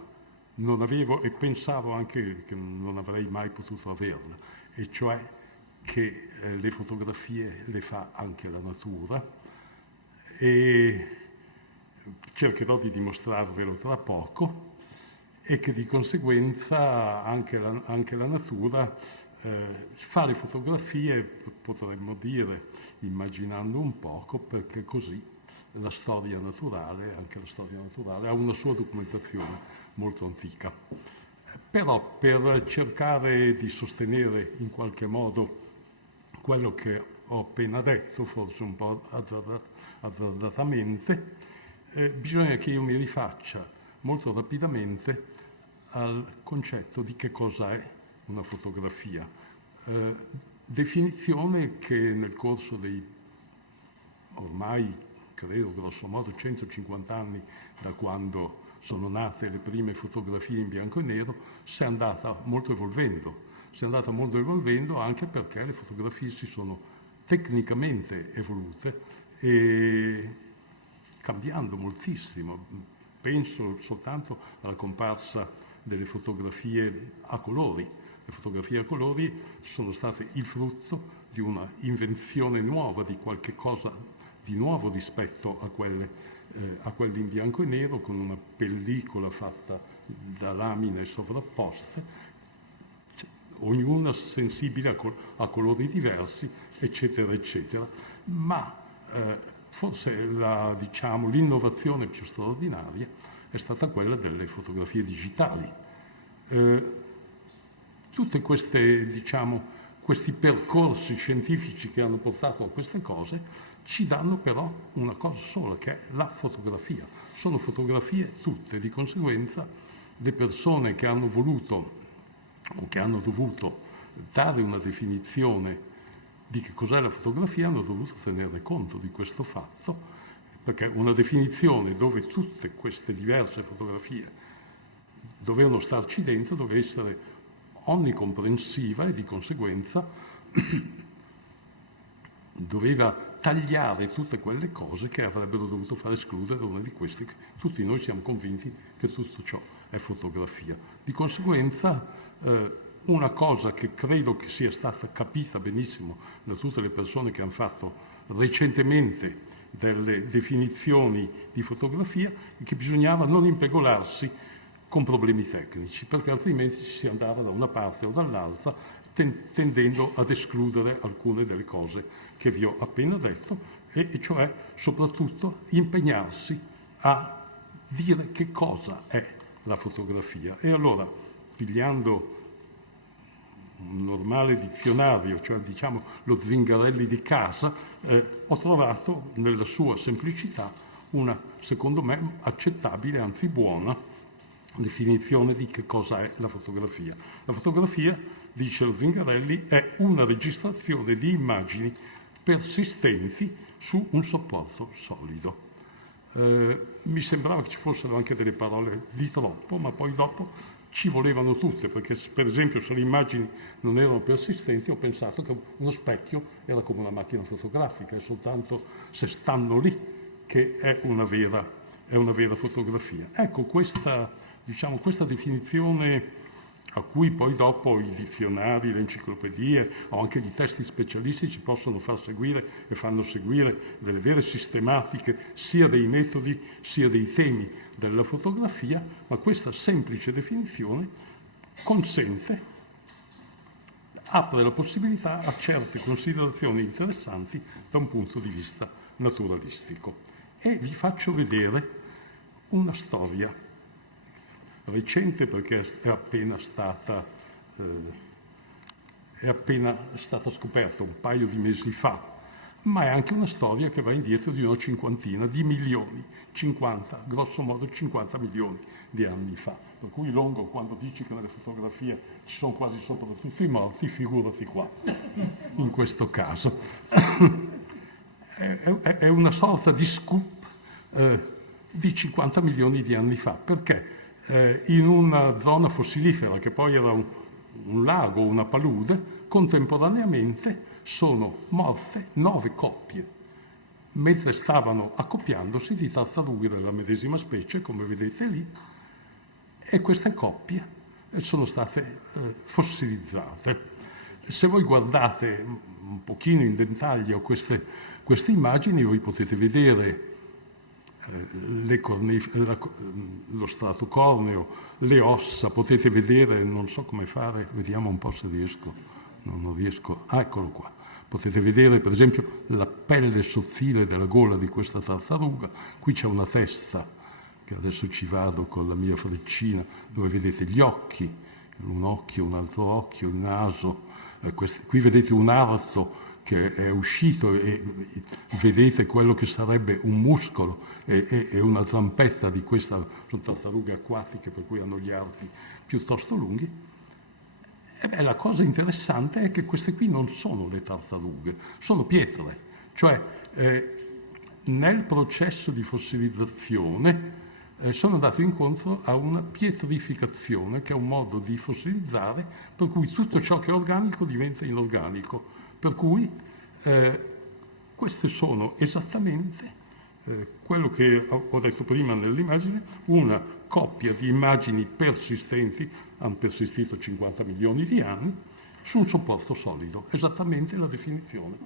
non avevo e pensavo anche che non avrei mai potuto averla, e cioè che le fotografie le fa anche la natura, e cercherò di dimostrarvelo tra poco, e che di conseguenza anche la natura fa le fotografie, potremmo dire, immaginando un poco, perché così la storia naturale, anche la storia naturale, ha una sua documentazione molto antica. Però per cercare di sostenere in qualche modo quello che ho appena detto, forse un po' azzardatamente, bisogna che io mi rifaccia molto rapidamente al concetto di che cosa è una fotografia. Definizione che nel corso dei ormai, credo, grosso modo 150 anni da quando sono nate le prime fotografie in bianco e nero, si è andata molto evolvendo anche perché le fotografie si sono tecnicamente evolute e cambiando moltissimo. penso soltanto alla comparsa delle fotografie a colori. Le fotografie a colori sono state il frutto di una invenzione nuova, di qualche cosa di nuovo rispetto a quelle in bianco e nero, con una pellicola fatta da lamine sovrapposte, ognuna sensibile a colori diversi, eccetera, eccetera. Ma forse l'innovazione più straordinaria è stata quella delle fotografie digitali. Tutte questi percorsi scientifici che hanno portato a queste cose ci danno però una cosa sola, che è la fotografia. Sono fotografie tutte, di conseguenza le persone che hanno voluto o che hanno dovuto dare una definizione di che cos'è la fotografia hanno dovuto tenere conto di questo fatto, perché una definizione dove tutte queste diverse fotografie dovevano starci dentro doveva essere onnicomprensiva e di conseguenza doveva tagliare tutte quelle cose che avrebbero dovuto far escludere una di queste. Tutti noi siamo convinti che tutto ciò è fotografia. Di conseguenza una cosa che credo che sia stata capita benissimo da tutte le persone che hanno fatto recentemente delle definizioni di fotografia è che bisognava non impegolarsi con problemi tecnici, perché altrimenti si andava da una parte o dall'altra tendendo ad escludere alcune delle cose che vi ho appena detto, e cioè soprattutto impegnarsi a dire che cosa è la fotografia. E allora, pigliando un normale dizionario, cioè diciamo lo Zingarelli di casa, ho trovato nella sua semplicità una, secondo me, accettabile, anzi buona, definizione di che cosa è la fotografia. La fotografia, dice lo Zingarelli, è una registrazione di immagini persistenti su un supporto solido. Mi sembrava che ci fossero anche delle parole di troppo, ma poi dopo ci volevano tutte, perché per esempio se le immagini non erano persistenti ho pensato che uno specchio era come una macchina fotografica, è soltanto se stanno lì che è una vera fotografia. Ecco, questa definizione a cui poi dopo i dizionari, le enciclopedie o anche i testi specialistici possono far seguire e fanno seguire delle vere sistematiche sia dei metodi sia dei temi della fotografia, ma questa semplice definizione apre la possibilità a certe considerazioni interessanti da un punto di vista naturalistico. E vi faccio vedere una storia recente, perché è appena stata scoperta un paio di mesi fa, ma è anche una storia che va indietro di una cinquantina di milioni, grosso modo 50 milioni di anni fa. Per cui Longo, quando dici che nelle fotografie ci sono quasi soprattutto i morti, figurati qua, in questo caso. È una sorta di scoop di 50 milioni di anni fa, perché in una zona fossilifera che poi era un lago, una palude, contemporaneamente sono morte 9 coppie, mentre stavano accoppiandosi di tartarughe della medesima specie, come vedete lì, e queste coppie sono state fossilizzate. Se voi guardate un pochino in dettaglio queste immagini, voi potete vedere lo strato corneo, le ossa, potete vedere, non so come fare, vediamo un po' se riesco, non riesco, eccolo qua. Potete vedere per esempio la pelle sottile della gola di questa tartaruga, qui c'è una testa, che adesso ci vado con la mia freccina, dove vedete gli occhi, un occhio, un altro occhio, il naso, qui vedete un arto che è uscito e vedete quello che sarebbe un muscolo e una zampetta di questa, sono tartarughe acquatiche per cui hanno gli arti piuttosto lunghi. E la cosa interessante è che queste qui non sono le tartarughe, sono pietre, cioè nel processo di fossilizzazione sono andato incontro a una pietrificazione, che è un modo di fossilizzare per cui tutto ciò che è organico diventa inorganico. Per cui queste sono esattamente quello che ho detto prima nell'immagine, una coppia di immagini persistenti, hanno persistito 50 milioni di anni, su un supporto solido, esattamente la definizione,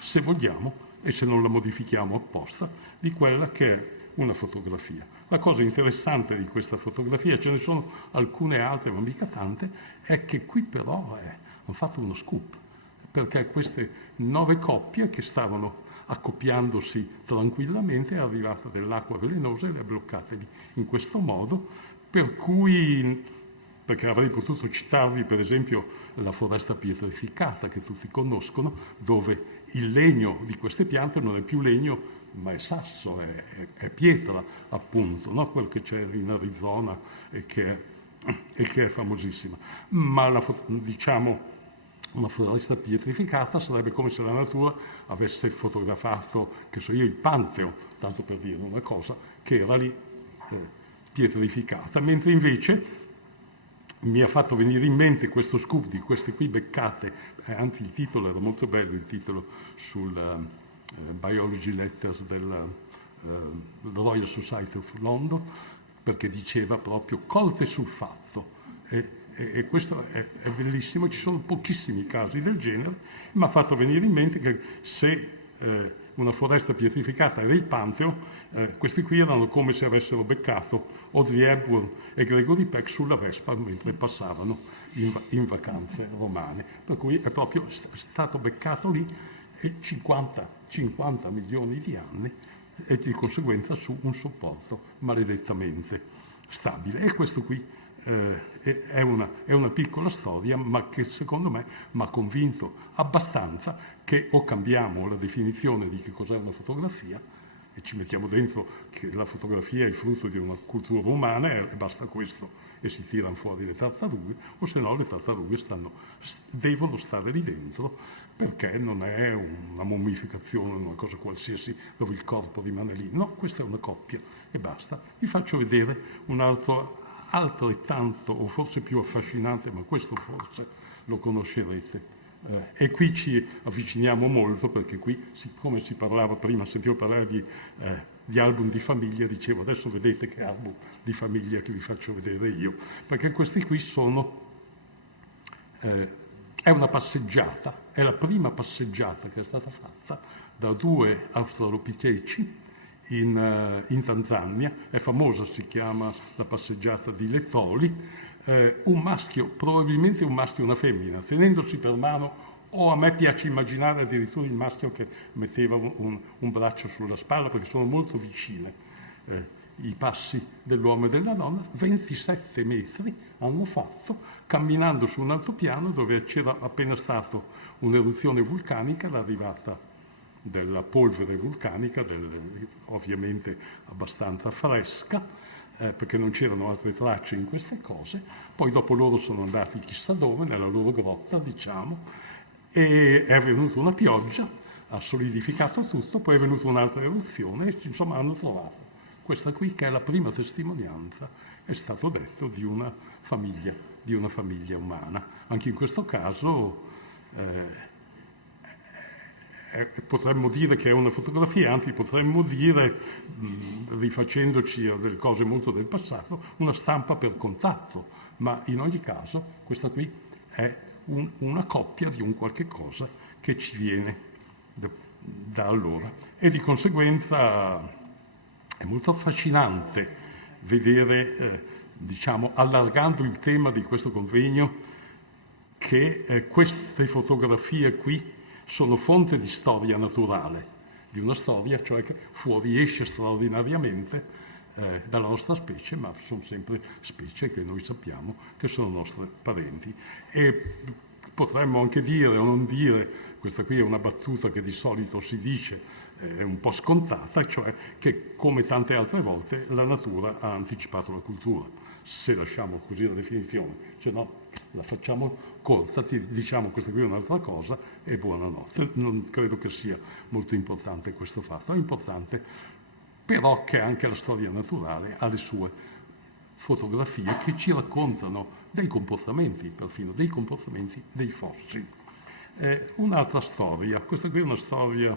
se vogliamo, e se non la modifichiamo apposta, di quella che è una fotografia. La cosa interessante di questa fotografia, ce ne sono alcune altre, ma mica tante, è che qui però hanno fatto uno scoop, perché queste 9 coppie che stavano accoppiandosi tranquillamente è arrivata dell'acqua velenosa e le ha bloccate lì in questo modo, per cui, perché avrei potuto citarvi per esempio la foresta pietrificata che tutti conoscono, dove il legno di queste piante non è più legno ma è sasso, è pietra appunto, no? Quel che c'è in Arizona e che è famosissima. Ma diciamo una foresta pietrificata sarebbe come se la natura avesse fotografato, che so io, il Pantheon, tanto per dire una cosa, che era lì pietrificata, mentre invece mi ha fatto venire in mente questo scoop di queste qui beccate, anzi il titolo era molto bello, il titolo sul Biology Letters del Royal Society of London, perché diceva proprio colte sul fatto. E questo è bellissimo, ci sono pochissimi casi del genere, mi ha fatto venire in mente che se una foresta pietrificata era il Pantheon, questi qui erano come se avessero beccato Audrey Hepburn e Gregory Peck sulla Vespa mentre passavano in vacanze romane, per cui è proprio stato beccato lì 50 milioni di anni e di conseguenza su un supporto maledettamente stabile. E questo qui è una piccola storia, ma che secondo me mi ha convinto abbastanza che o cambiamo la definizione di che cos'è una fotografia e ci mettiamo dentro che la fotografia è il frutto di una cultura umana e basta questo e si tirano fuori le tartarughe, o se no le tartarughe devono stare lì dentro, perché non è una mummificazione, una cosa qualsiasi dove il corpo rimane lì. No, questa è una coppia e basta. Vi faccio vedere un altro altrettanto o forse più affascinante, ma questo forse lo conoscerete. E qui ci avviciniamo molto, perché qui, siccome si parlava prima, sentivo parlare di album di famiglia, dicevo adesso vedete che album di famiglia che vi faccio vedere io, perché questi qui sono, è una passeggiata, è la prima passeggiata che è stata fatta da 2 australopiteci in Tanzania, è famosa, si chiama la passeggiata di Letholi, un maschio, probabilmente un maschio e una femmina, tenendosi per mano, o a me piace immaginare addirittura il maschio che metteva un braccio sulla spalla, perché sono molto vicine i passi dell'uomo e della donna. 27 metri hanno fatto, camminando su un altopiano dove c'era appena stata un'eruzione vulcanica, l'arrivata della polvere vulcanica, ovviamente abbastanza fresca, perché non c'erano altre tracce in queste cose. Poi dopo loro sono andati chissà dove, nella loro grotta, diciamo, e è venuta una pioggia, ha solidificato tutto, poi è venuta un'altra eruzione e insomma hanno trovato questa qui che è la prima testimonianza, è stato detto, di una famiglia umana. Anche in questo caso potremmo dire che è una fotografia, anzi potremmo dire, rifacendoci a delle cose molto del passato, una stampa per contatto, ma in ogni caso questa qui è una coppia di un qualche cosa che ci viene da allora, e di conseguenza è molto affascinante vedere, diciamo, allargando il tema di questo convegno, che queste fotografie qui sono fonte di storia naturale, di una storia cioè che fuoriesce straordinariamente dalla nostra specie, ma sono sempre specie che noi sappiamo che sono nostri parenti. E potremmo anche dire o non dire, questa qui è una battuta che di solito si dice, è un po' scontata, cioè che come tante altre volte la natura ha anticipato la cultura, se lasciamo così la definizione, se no la facciamo corta, diciamo questa qui è un'altra cosa e buonanotte. Non credo che sia molto importante questo fatto, è importante però che anche la storia naturale ha le sue fotografie che ci raccontano dei comportamenti, perfino dei comportamenti dei fossili. Un'altra storia, questa qui è una storia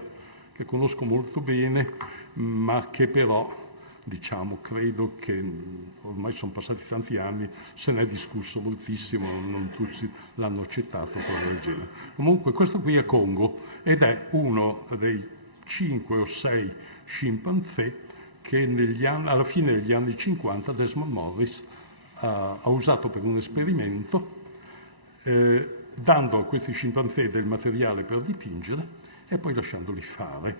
che conosco molto bene, ma che però, diciamo, credo che ormai sono passati tanti anni, se ne è discusso moltissimo, non tutti l'hanno accettato, cose del genere. Comunque questo qui è Congo ed è uno dei 5 o 6 scimpanzé che alla fine degli anni 50 Desmond Morris ha usato per un esperimento, dando a questi scimpanzé del materiale per dipingere e poi lasciandoli fare.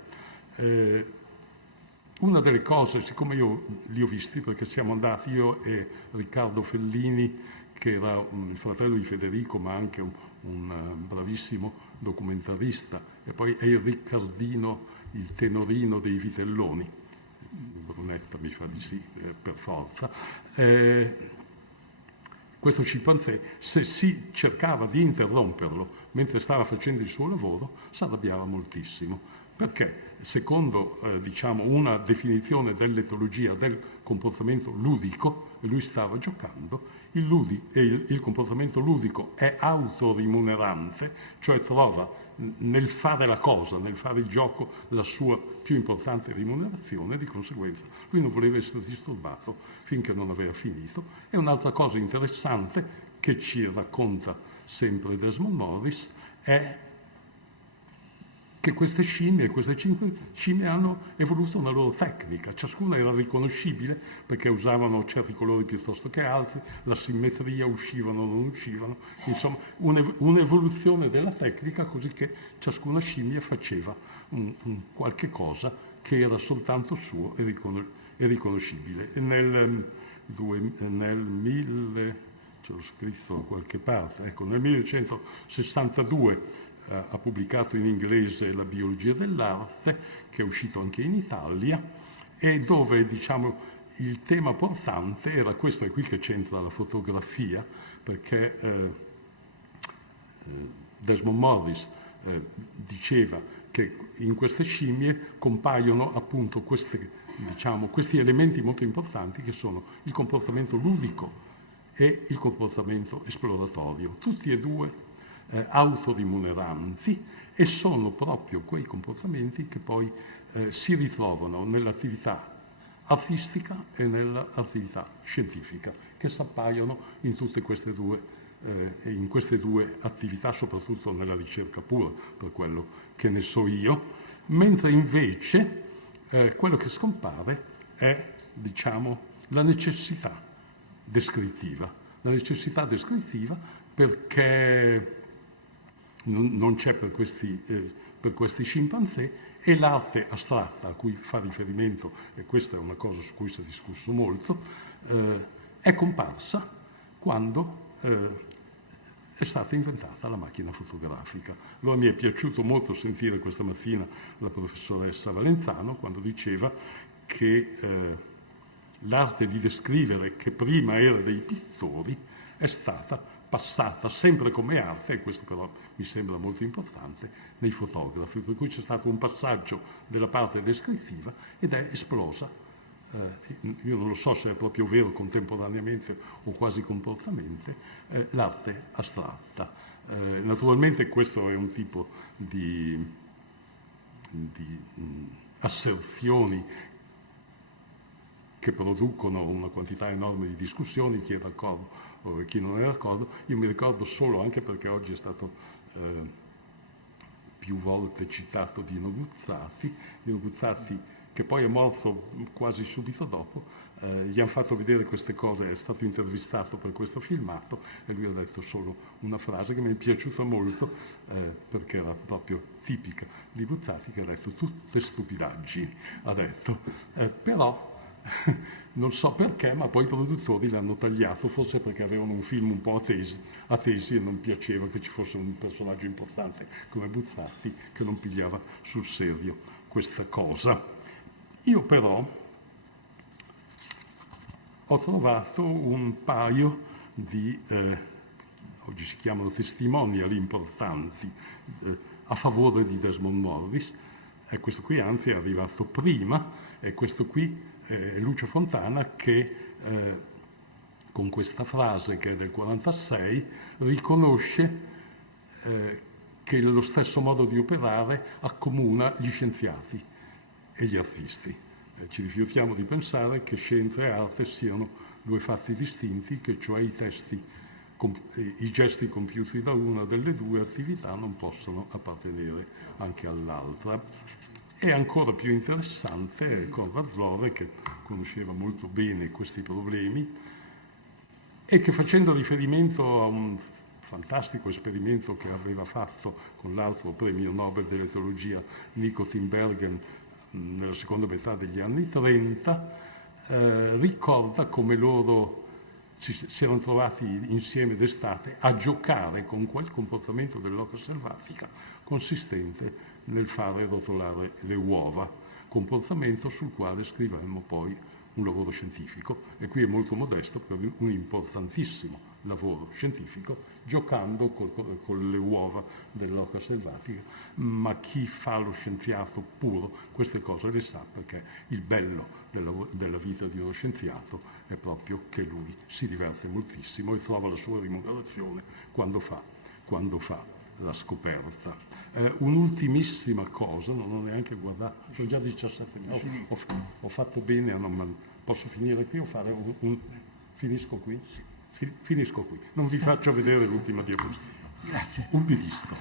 Una delle cose, siccome io li ho visti, perché siamo andati io e Riccardo Fellini, che era il fratello di Federico, ma anche un bravissimo documentarista, e poi è il Riccardino, il tenorino dei Vitelloni. Brunetta mi fa di sì, per forza. Questo scimpanzé, se si cercava di interromperlo mentre stava facendo il suo lavoro, si arrabbiava moltissimo, perché secondo diciamo, una definizione dell'etologia del comportamento ludico, lui stava giocando, il comportamento ludico è autorimunerante, cioè trova nel fare la cosa, nel fare il gioco, la sua più importante rimunerazione, di conseguenza lui non voleva essere disturbato finché non aveva finito. E un'altra cosa interessante che ci racconta sempre Desmond Morris è che queste 5 scimmie hanno evoluto una loro tecnica, ciascuna era riconoscibile perché usavano certi colori piuttosto che altri, la simmetria, uscivano o non uscivano, insomma un'evoluzione della tecnica così che ciascuna scimmia faceva un qualche cosa che era soltanto suo e riconoscibile. E ce l'ho scritto da qualche parte, ecco, nel 1962 ha pubblicato in inglese La biologia dell'arte, che è uscito anche in Italia, e dove diciamo, il tema portante era questo, è qui che c'entra la fotografia, perché Desmond Morris diceva che in queste scimmie compaiono appunto questi elementi molto importanti che sono il comportamento ludico e il comportamento esploratorio, tutti e due autorimuneranti, e sono proprio quei comportamenti che poi si ritrovano nell'attività artistica e nell'attività scientifica, che si appaiono in tutte queste due attività, soprattutto nella ricerca pura, per quello che ne so io, mentre invece quello che scompare è, diciamo, la necessità descrittiva. La necessità descrittiva perché non c'è per questi scimpanzé, e l'arte astratta a cui fa riferimento, e questa è una cosa su cui si è discusso molto, è comparsa quando è stata inventata la macchina fotografica. Allora mi è piaciuto molto sentire questa mattina la professoressa Valenzano quando diceva che l'arte di descrivere, che prima era dei pittori, è stata passata sempre come arte, e questo però mi sembra molto importante, nei fotografi, per cui c'è stato un passaggio della parte descrittiva ed è esplosa, io non lo so se è proprio vero contemporaneamente o quasi comportamente, l'arte astratta. Naturalmente questo è un tipo di asserzioni che producono una quantità enorme di discussioni, chi è d'accordo o chi non è d'accordo. Io mi ricordo solo, anche perché oggi è stato più volte citato Dino Buzzati, che poi è morto quasi subito dopo, gli hanno fatto vedere queste cose, è stato intervistato per questo filmato e lui ha detto solo una frase che mi è piaciuta molto, perché era proprio tipica di Buzzati, che ha detto tutte stupidaggini, ha detto, però non so perché, ma poi i produttori l'hanno tagliato, forse perché avevano un film un po' a tesi e non piaceva che ci fosse un personaggio importante come Buzzati che non pigliava sul serio questa cosa. Io però ho trovato un paio di, oggi si chiamano testimonial importanti, a favore di Desmond Morris, e questo qui anzi è arrivato prima, e questo qui è Lucio Fontana che con questa frase che è del 46 riconosce che lo stesso modo di operare accomuna gli scienziati e gli artisti. Ci rifiutiamo di pensare che scienza e arte siano due fatti distinti, che cioè i gesti compiuti da una delle due attività non possono appartenere anche all'altra. È ancora più interessante Konrad Lohr, che conosceva molto bene questi problemi e che, facendo riferimento a un fantastico esperimento che aveva fatto con l'altro premio Nobel dell'etologia Nico Tinbergen nella seconda metà degli anni 30, ricorda come loro si erano trovati insieme d'estate a giocare con quel comportamento dell'oca selvatica consistente nel fare rotolare le uova, comportamento sul quale scrivemmo poi un lavoro scientifico, e qui è molto modesto per un importantissimo lavoro scientifico, giocando con le uova dell'oca selvatica, ma chi fa lo scienziato puro queste cose le sa, perché il bello della vita di uno scienziato è proprio che lui si diverte moltissimo e trova la sua remunerazione quando fa la scoperta. Un'ultimissima cosa, non ho neanche guardato, sono già 17 minuti, ho fatto bene a non... Posso finire qui o fare finisco qui? Finisco qui, non vi faccio vedere l'ultima diapositiva. Grazie. Ubbidisco.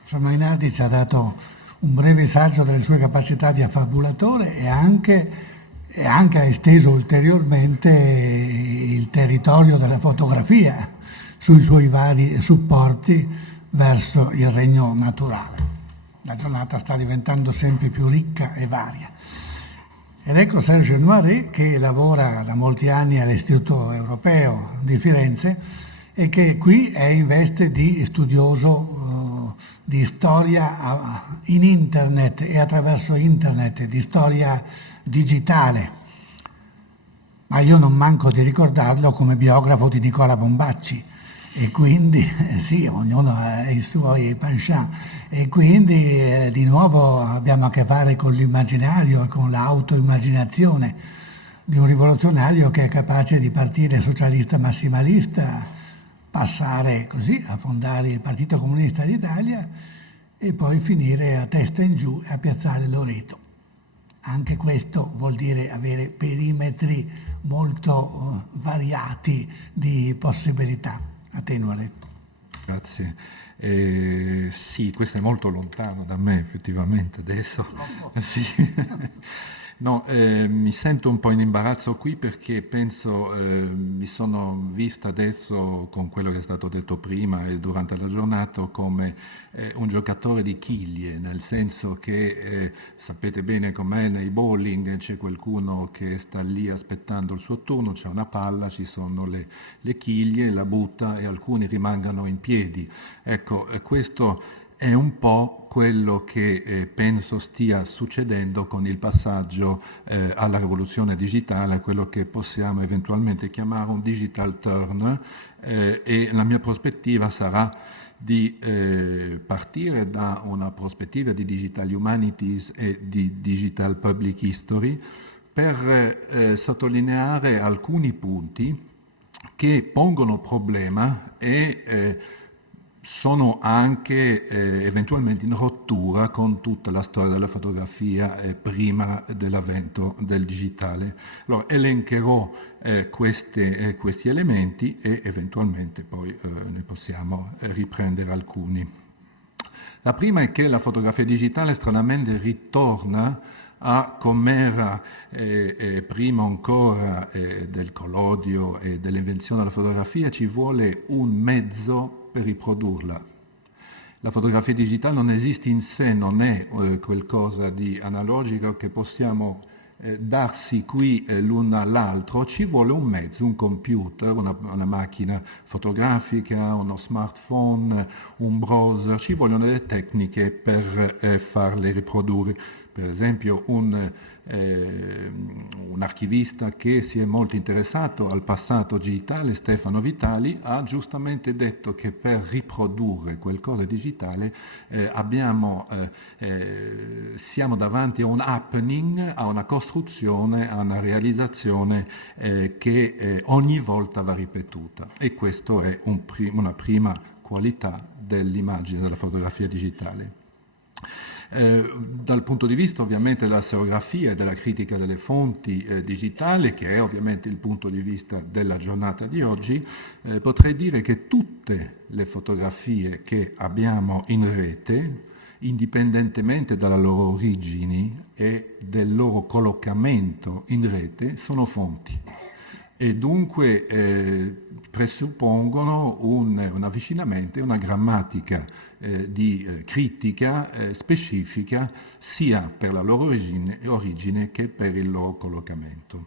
Professor Mainardi ci ha dato un breve saggio delle sue capacità di affabulatore e anche ha esteso ulteriormente il territorio della fotografia sui suoi vari supporti verso il regno naturale. La giornata sta diventando sempre più ricca e varia. Ed ecco Serge Noiret, che lavora da molti anni all'Istituto Europeo di Firenze e che qui è in veste di studioso di storia in internet e attraverso internet, di storia digitale. Ma io non manco di ricordarlo come biografo di Nicola Bombacci, e quindi sì, ognuno ha i suoi penchant, e quindi di nuovo abbiamo a che fare con l'immaginario e con l'autoimmaginazione di un rivoluzionario che è capace di partire socialista massimalista, passare così a fondare il Partito Comunista d'Italia e poi finire a testa in giù a piazzare Loreto. Anche questo vuol dire avere perimetri molto variati di possibilità. A te, Noiret. Grazie. Sì, questo è molto lontano da me effettivamente adesso. Sì. No, mi sento un po' in imbarazzo qui perché penso, mi sono vista adesso con quello che è stato detto prima e durante la giornata come un giocatore di chiglie, nel senso che sapete bene com'è nei bowling, c'è qualcuno che sta lì aspettando il suo turno, c'è una palla, ci sono le chiglie, la butta e alcuni rimangono in piedi. Ecco, questo è un po' quello che penso stia succedendo con il passaggio alla rivoluzione digitale, quello che possiamo eventualmente chiamare un digital turn, e la mia prospettiva sarà di partire da una prospettiva di digital humanities e di digital public history per sottolineare alcuni punti che pongono problema e sono anche eventualmente in rottura con tutta la storia della fotografia prima dell'avvento del digitale. Allora elencherò questi elementi e eventualmente poi ne possiamo riprendere alcuni. La prima è che la fotografia digitale stranamente ritorna a com'era prima ancora del collodio e dell'invenzione della fotografia. Ci vuole un mezzo per riprodurla. La fotografia digitale non esiste in sé, non è qualcosa di analogico che possiamo darsi qui l'uno all'altro, ci vuole un mezzo, un computer, una macchina fotografica, uno smartphone, un browser, ci vogliono delle tecniche per farle riprodurre. Per esempio un archivista che si è molto interessato al passato digitale, Stefano Vitali, ha giustamente detto che per riprodurre qualcosa digitale siamo davanti a un happening, a una costruzione, a una realizzazione che ogni volta va ripetuta, e questo è una prima qualità dell'immagine, della fotografia digitale. Dal punto di vista ovviamente della serigrafia e della critica delle fonti digitali, che è ovviamente il punto di vista della giornata di oggi, potrei dire che tutte le fotografie che abbiamo in rete, indipendentemente dalle loro origini e del loro collocamento in rete, sono fonti e dunque presuppongono un avvicinamento e una grammatica di critica specifica sia per la loro origine che per il loro collocamento.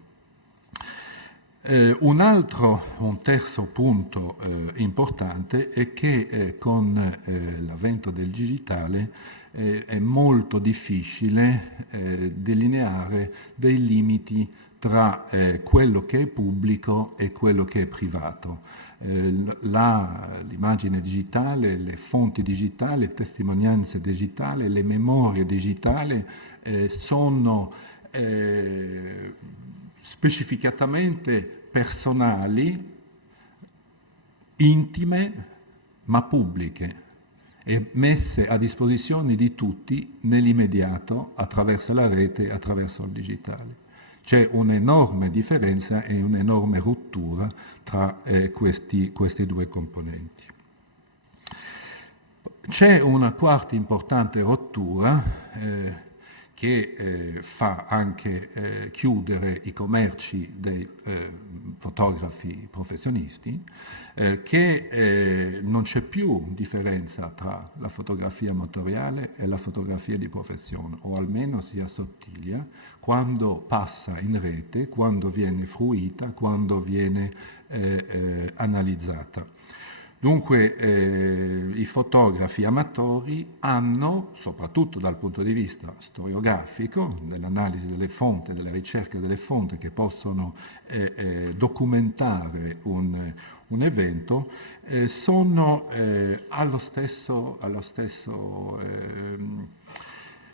Un terzo punto importante è che con l'avvento del digitale è molto difficile delineare dei limiti tra quello che è pubblico e quello che è privato. L'immagine digitale, le fonti digitali, le testimonianze digitali, le memorie digitali sono specificatamente personali, intime, ma pubbliche e messe a disposizione di tutti nell'immediato attraverso la rete, attraverso il digitale. C'è un'enorme differenza e un'enorme rottura tra questi due componenti. C'è una quarta importante rottura che fa anche chiudere i commerci dei fotografi professionisti, che non c'è più differenza tra la fotografia amatoriale e la fotografia di professione, o almeno si assottiglia quando passa in rete, quando viene fruita, quando viene analizzata. Dunque i fotografi amatori hanno, soprattutto dal punto di vista storiografico, nell'analisi delle fonti, della ricerca delle fonti che possono documentare un evento, sono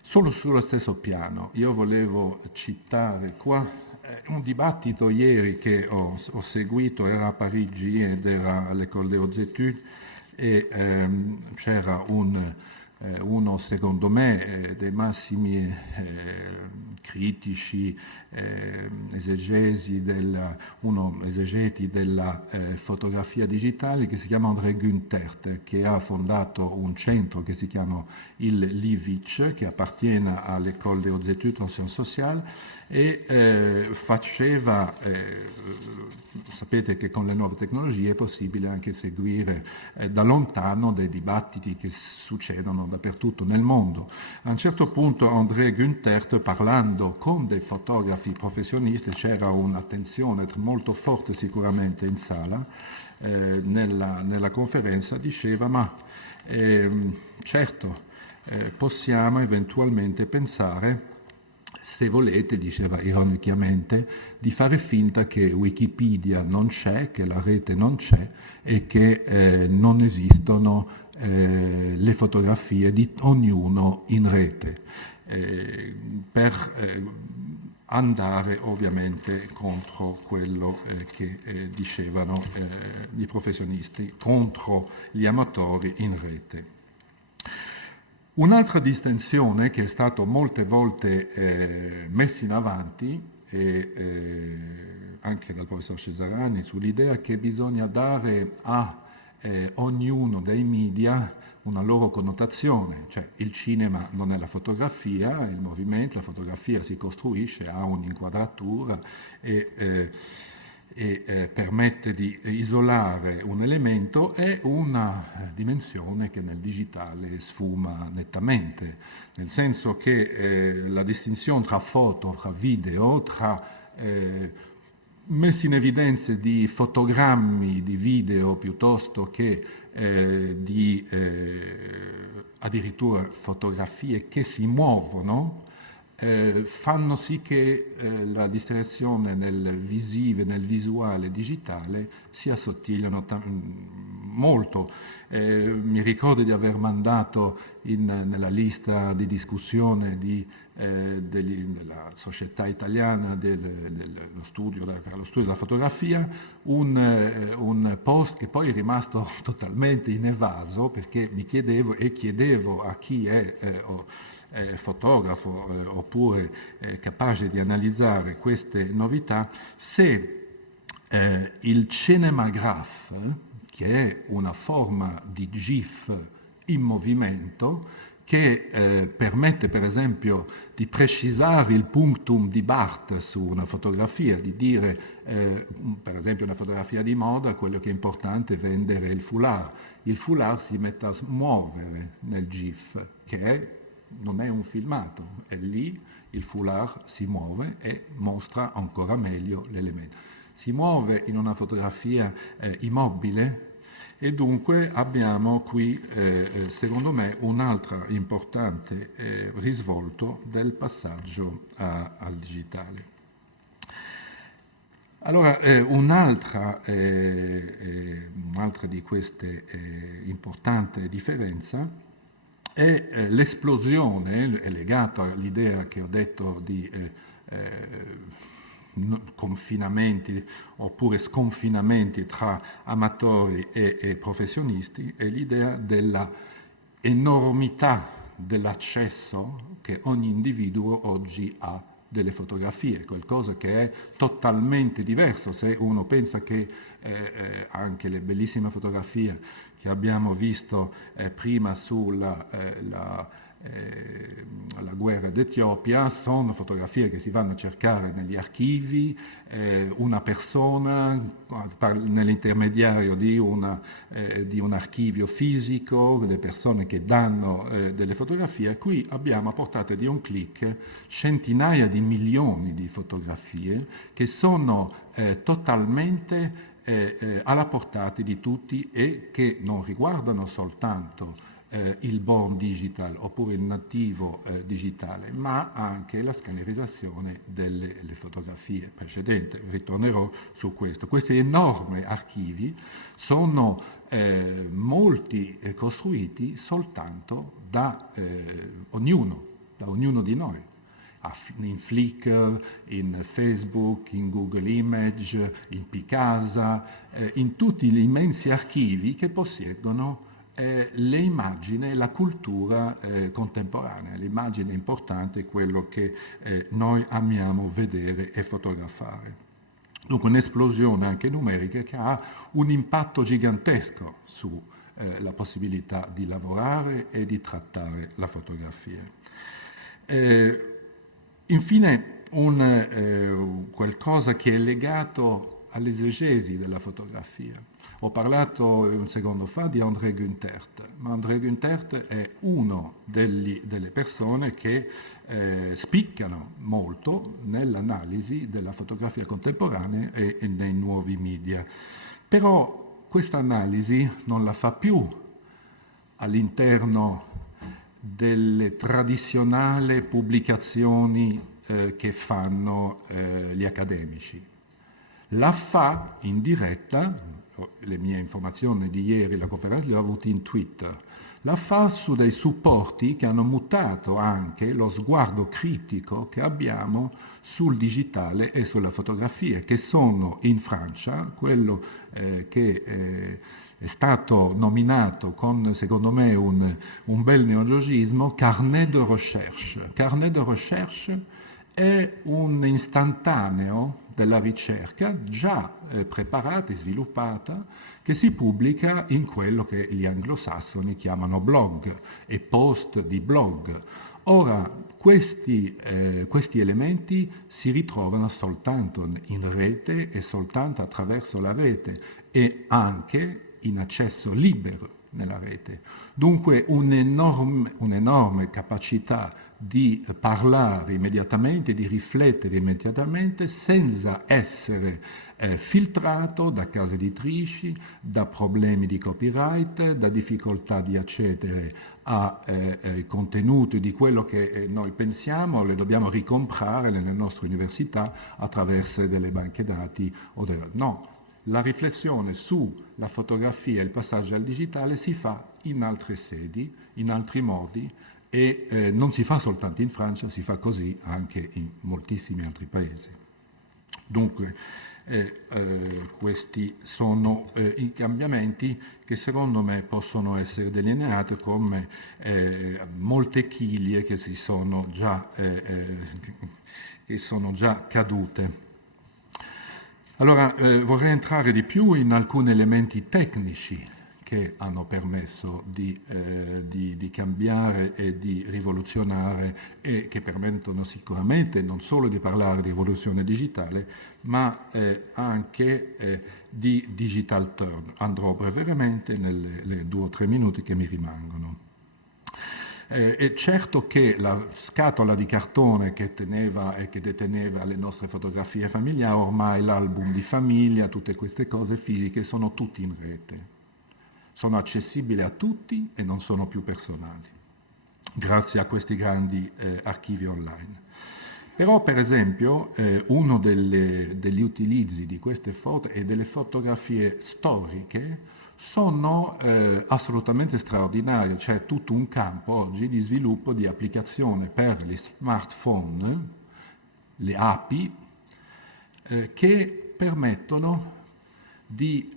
solo sullo stesso piano. Io volevo citare qua un dibattito ieri che ho seguito, era a Parigi ed era all'École des Hautes Études, e c'era uno secondo me dei massimi critici, esegeti della fotografia digitale, che si chiama André Guntert, che ha fondato un centro che si chiama il LIVIC, che appartiene all'École des Hautes Études en Sciences Sociales, e sapete che con le nuove tecnologie è possibile anche seguire da lontano dei dibattiti che succedono dappertutto nel mondo. A un certo punto André Guntert, parlando con dei fotografi professionisti, c'era un'attenzione molto forte sicuramente in sala, nella conferenza, diceva ma certo possiamo eventualmente pensare, se volete, diceva ironicamente, di fare finta che Wikipedia non c'è, che la rete non c'è e che non esistono le fotografie di ognuno in rete, per andare ovviamente contro quello che dicevano i professionisti, contro gli amatori in rete. Un'altra distinzione che è stata molte volte messa in avanti anche dal professor Cesarani, sull'idea che bisogna dare a ognuno dei media una loro connotazione, cioè il cinema non è la fotografia, il movimento, la fotografia si costruisce, ha un'inquadratura e permette di isolare un elemento, è una dimensione che nel digitale sfuma nettamente, nel senso che la distinzione tra foto, tra video, tra messi in evidenza di fotogrammi, di video, piuttosto che di addirittura fotografie che si muovono, fanno sì che la distrazione nel visuale digitale si assottigliano molto. Mi ricordo di aver mandato nella lista di discussione della Società Italiana dello studio della fotografia un post che poi è rimasto totalmente inevaso, perché mi chiedevo a chi è fotografo oppure capace di analizzare queste novità se il cinemagraph, che è una forma di GIF in movimento, che permette per esempio di precisare il punctum di Barthes su una fotografia, di dire per esempio una fotografia di moda, quello che è importante è vendere il foulard. Il foulard si mette a muovere nel GIF, non è un filmato, è lì, il foulard si muove e mostra ancora meglio l'elemento. Si muove in una fotografia immobile, e dunque abbiamo qui, secondo me, un altro importante risvolto del passaggio al digitale. Allora, un'altra di queste importanti differenze è l'esplosione, è legata all'idea che ho detto di confinamenti oppure sconfinamenti tra amatori e professionisti, è l'idea della enormità dell'accesso che ogni individuo oggi ha delle fotografie, qualcosa che è totalmente diverso. Se uno pensa che anche le bellissime fotografie che abbiamo visto prima sulla la guerra d'Etiopia sono fotografie che si vanno a cercare negli archivi, una persona nell'intermediario di un archivio fisico, le persone che danno delle fotografie. Qui abbiamo a portata di un click centinaia di milioni di fotografie che sono totalmente alla portata di tutti e che non riguardano soltanto il born digital oppure il nativo digitale, ma anche la scannerizzazione delle fotografie precedenti. Ritornerò su questo. Questi enormi archivi sono molti costruiti soltanto da ognuno di noi. In Flickr, in Facebook, in Google Image, in Picasa, in tutti gli immensi archivi che possiedono le immagini, la cultura contemporanea. L'immagine importante è quello che noi amiamo vedere e fotografare. Dunque un'esplosione anche numerica che ha un impatto gigantesco sulla possibilità di lavorare e di trattare la fotografia. Infine qualcosa che è legato all'esegesi della fotografia. Ho parlato un secondo fa di André Güntert, ma André Güntert è uno delle persone che spiccano molto nell'analisi della fotografia contemporanea e nei nuovi media. Però questa analisi non la fa più all'interno delle tradizionali pubblicazioni che fanno gli accademici. La fa in diretta, le mie informazioni di ieri, la conferenza le ho avute in Twitter, la fa su dei supporti che hanno mutato anche lo sguardo critico che abbiamo sul digitale e sulla fotografia, che sono in Francia, quello che è stato nominato con, secondo me, un bel neologismo, carnet de recherche. Carnet de recherche è un istantaneo della ricerca già preparata e sviluppata, che si pubblica in quello che gli anglosassoni chiamano blog e post di blog. Ora, questi elementi si ritrovano soltanto in rete e soltanto attraverso la rete e anche in accesso libero nella rete. Dunque un'enorme capacità di parlare immediatamente, di riflettere immediatamente senza essere filtrato da case editrici, da problemi di copyright, da difficoltà di accedere ai contenuti di quello che noi pensiamo, le dobbiamo ricomprare nelle nostre università attraverso delle banche dati no. La riflessione sulla fotografia e il passaggio al digitale si fa in altre sedi, in altri modi, e non si fa soltanto in Francia, si fa così anche in moltissimi altri paesi. Dunque, questi sono i cambiamenti che secondo me possono essere delineati come molte chiglie che sono già cadute. Allora, vorrei entrare di più in alcuni elementi tecnici che hanno permesso di cambiare e di rivoluzionare e che permettono sicuramente non solo di parlare di rivoluzione digitale, ma anche di digital turn. Andrò brevemente nelle 2 o 3 minuti che mi rimangono. È certo che la scatola di cartone che teneva e che deteneva le nostre fotografie familiari, ormai l'album di famiglia, tutte queste cose fisiche sono tutti in rete. Sono accessibili a tutti e non sono più personali, grazie a questi grandi archivi online. Però, per esempio, uno degli utilizzi di queste foto e delle fotografie storiche sono assolutamente straordinari. C'è tutto un campo oggi di sviluppo di applicazione per gli smartphone, le API, che permettono di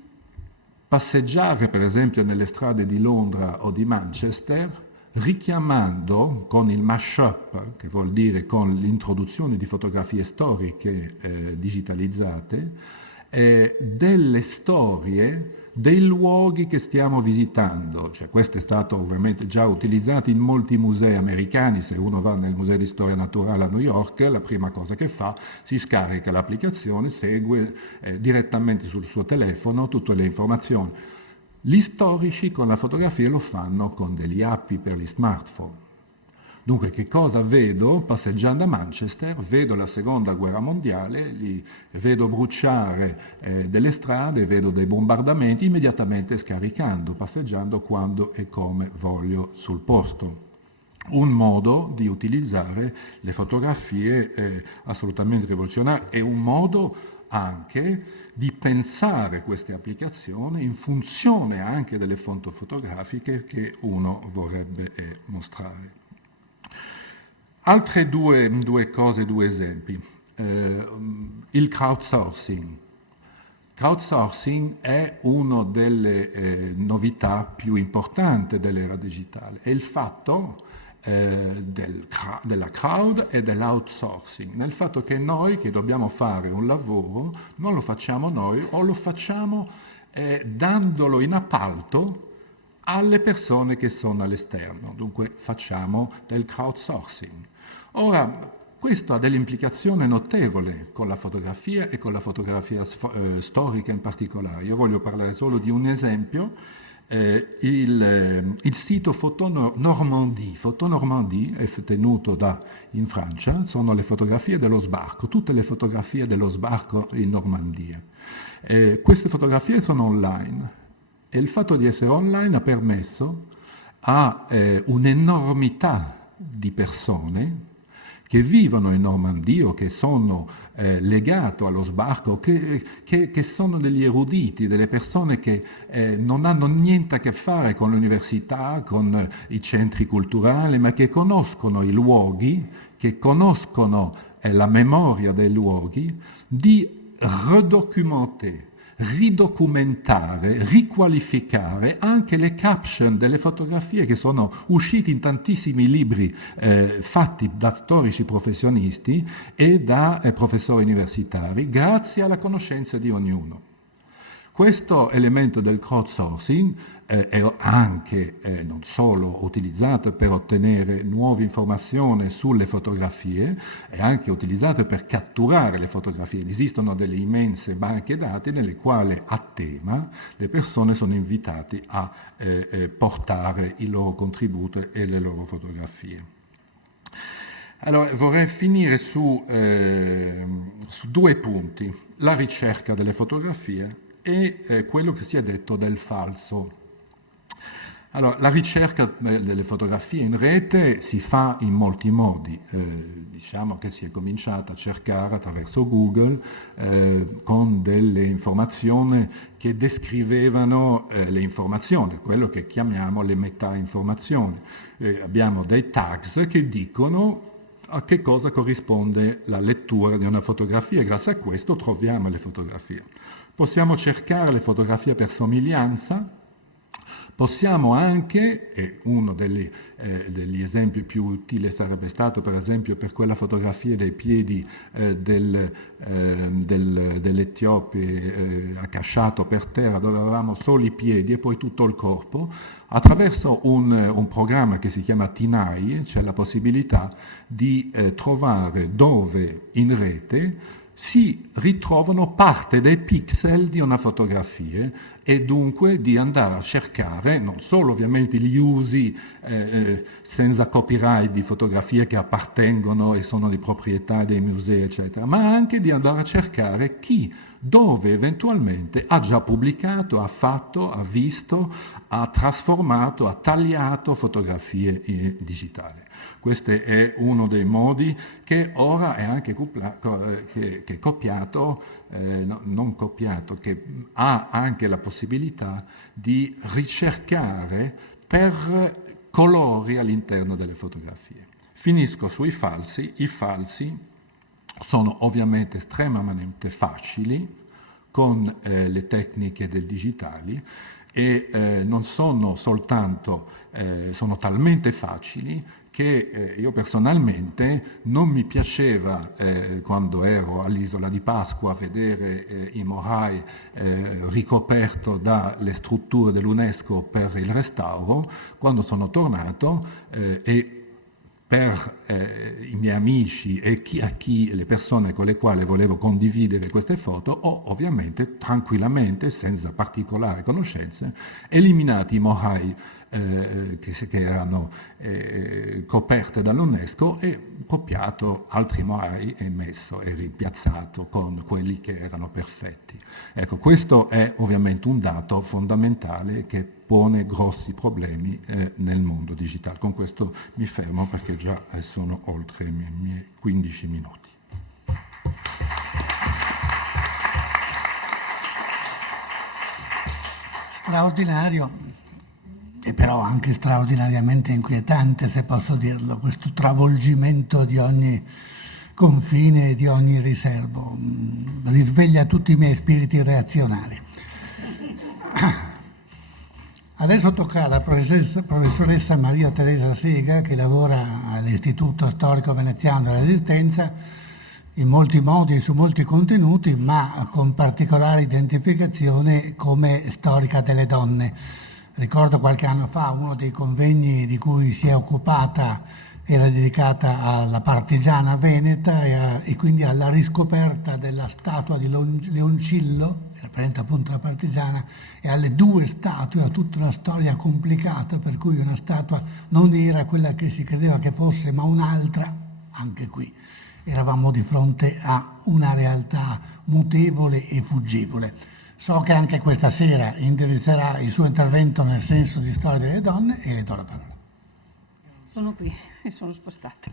passeggiare per esempio nelle strade di Londra o di Manchester, richiamando con il mashup, che vuol dire con l'introduzione di fotografie storiche digitalizzate, delle storie dei luoghi che stiamo visitando. Cioè, questo è stato ovviamente già utilizzato in molti musei americani. Se uno va nel Museo di Storia Naturale a New York, la prima cosa che fa, si scarica l'applicazione, segue direttamente sul suo telefono tutte le informazioni. Gli storici con la fotografia lo fanno con degli API per gli smartphone. Dunque, che cosa vedo passeggiando a Manchester? Vedo la seconda guerra mondiale, vedo bruciare delle strade, vedo dei bombardamenti, immediatamente scaricando, passeggiando quando e come voglio sul posto. Un modo di utilizzare le fotografie assolutamente rivoluzionario, è un modo anche di pensare queste applicazioni in funzione anche delle fonti fotografiche che uno vorrebbe mostrare. Altre due cose, 2 esempi. Il crowdsourcing. Crowdsourcing è una delle novità più importanti dell'era digitale. È il fatto della crowd e dell'outsourcing, nel fatto che noi che dobbiamo fare un lavoro non lo facciamo noi o lo facciamo dandolo in appalto alle persone che sono all'esterno, dunque facciamo del crowdsourcing. Ora, questo ha delle implicazioni notevoli con la fotografia e con la fotografia storica in particolare. Io voglio parlare solo di un esempio, il sito Photo-Normandie. Photo-Normandie è tenuto in Francia, sono le fotografie dello sbarco, tutte le fotografie dello sbarco in Normandia. Queste fotografie sono online. E il fatto di essere online ha permesso a un'enormità di persone che vivono in Normandia o che sono legate allo sbarco, che sono degli eruditi, delle persone che non hanno niente a che fare con l'università, con i centri culturali, ma che conoscono i luoghi, che conoscono la memoria dei luoghi, di ridocumentare, riqualificare anche le caption delle fotografie che sono uscite in tantissimi libri fatti da storici professionisti e da professori universitari, grazie alla conoscenza di ognuno. Questo elemento del crowdsourcing è anche non solo utilizzato per ottenere nuove informazioni sulle fotografie, è anche utilizzato per catturare le fotografie. Esistono delle immense banche dati nelle quali a tema le persone sono invitate a portare il loro contributo e le loro fotografie. Allora, vorrei finire su 2 punti, la ricerca delle fotografie e quello che si è detto del falso. Allora, la ricerca delle fotografie in rete si fa in molti modi. Diciamo che si è cominciato a cercare attraverso Google con delle informazioni che descrivevano le informazioni, quello che chiamiamo le meta-informazioni. Abbiamo dei tags che dicono a che cosa corrisponde la lettura di una fotografia e grazie a questo troviamo le fotografie. Possiamo cercare le fotografie per somiglianza. Possiamo anche, e uno degli esempi più utili sarebbe stato per esempio per quella fotografia dei piedi dell'Etiope accasciato per terra dove avevamo solo i piedi e poi tutto il corpo, attraverso un programma che si chiama Tinai c'è la possibilità di trovare dove in rete si ritrovano parte dei pixel di una fotografia e dunque di andare a cercare non solo ovviamente gli usi senza copyright di fotografie che appartengono e sono di proprietà dei musei eccetera, ma anche di andare a cercare chi, dove eventualmente ha già pubblicato, ha fatto, ha visto, ha trasformato, ha tagliato fotografie digitali. Questo è uno dei modi che ora è anche copiato, non copiato, che ha anche la possibilità di ricercare per colori all'interno delle fotografie. Finisco sui falsi. I falsi sono ovviamente estremamente facili con le tecniche del digitali e non sono soltanto, sono talmente facili che io personalmente non mi piaceva quando ero all'Isola di Pasqua vedere i Moai ricoperto dalle strutture dell'UNESCO per il restauro. Quando sono tornato e per i miei amici e le persone con le quali volevo condividere queste foto, ho ovviamente tranquillamente, senza particolari conoscenze, eliminato i Moai che erano coperte dall'UNESCO e copiato altri Moai e messo e rimpiazzato con quelli che erano perfetti. Ecco, questo è ovviamente un dato fondamentale che pone grossi problemi nel mondo digitale. Con questo mi fermo perché già sono oltre i miei 15 minuti. Straordinario. E però anche straordinariamente inquietante, se posso dirlo, questo travolgimento di ogni confine e di ogni riservo. Risveglia tutti i miei spiriti reazionari. Adesso tocca alla professoressa Maria Teresa Sega, che lavora all'Istituto Storico Veneziano della Resistenza, in molti modi e su molti contenuti, ma con particolare identificazione come storica delle donne. Ricordo qualche anno fa uno dei convegni di cui si è occupata era dedicata alla partigiana veneta e quindi alla riscoperta della statua di Leoncillo, rappresenta appunto la partigiana, e alle 2 statue, a tutta una storia complicata per cui una statua non era quella che si credeva che fosse, ma un'altra. Anche qui eravamo di fronte a una realtà mutevole e fuggevole. So che anche questa sera indirizzerà il suo intervento nel senso di storia delle donne e le do la parola. Sono qui, mi sono spostata.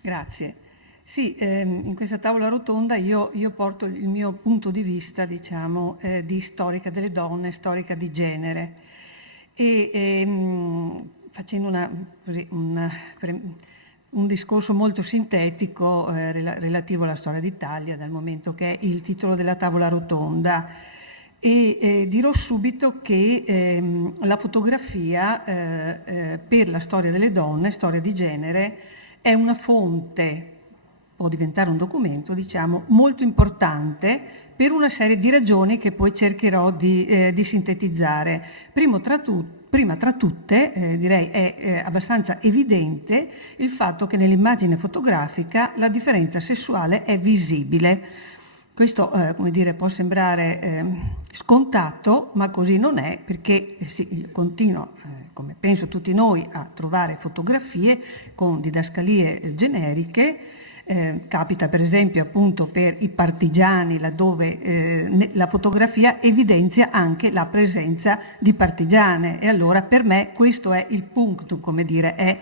Grazie. Sì, in questa tavola rotonda io porto il mio punto di vista, diciamo, di storica delle donne, storica di genere. E facendo un discorso molto sintetico relativo alla storia d'Italia, dal momento che è il titolo della tavola rotonda. E dirò subito che la fotografia per la storia delle donne, storia di genere, è una fonte, può diventare un documento, diciamo, molto importante per una serie di ragioni che poi cercherò di sintetizzare. Prima tra tutte, direi, è abbastanza evidente il fatto che nell'immagine fotografica la differenza sessuale è visibile. Questo, come dire, può sembrare scontato, ma così non è, perché io continuo, come penso tutti noi, a trovare fotografie con didascalie generiche. Capita per esempio appunto per i partigiani, laddove la fotografia evidenzia anche la presenza di partigiane, e allora per me questo è il punto, come dire, è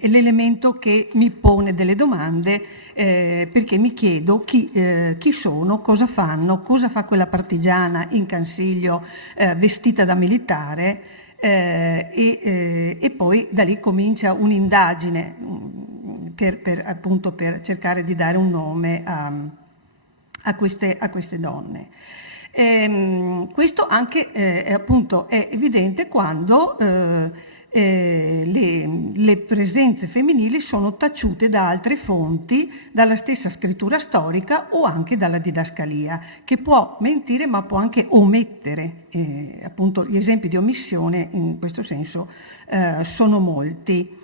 l'elemento che mi pone delle domande, perché mi chiedo chi sono, cosa fanno, cosa fa quella partigiana in Cansiglio vestita da militare, e poi da lì comincia un'indagine appunto per cercare di dare un nome a queste donne. Questo anche appunto è evidente quando le presenze femminili sono taciute da altre fonti, dalla stessa scrittura storica o anche dalla didascalia, che può mentire ma può anche omettere. Appunto gli esempi di omissione in questo senso sono molti.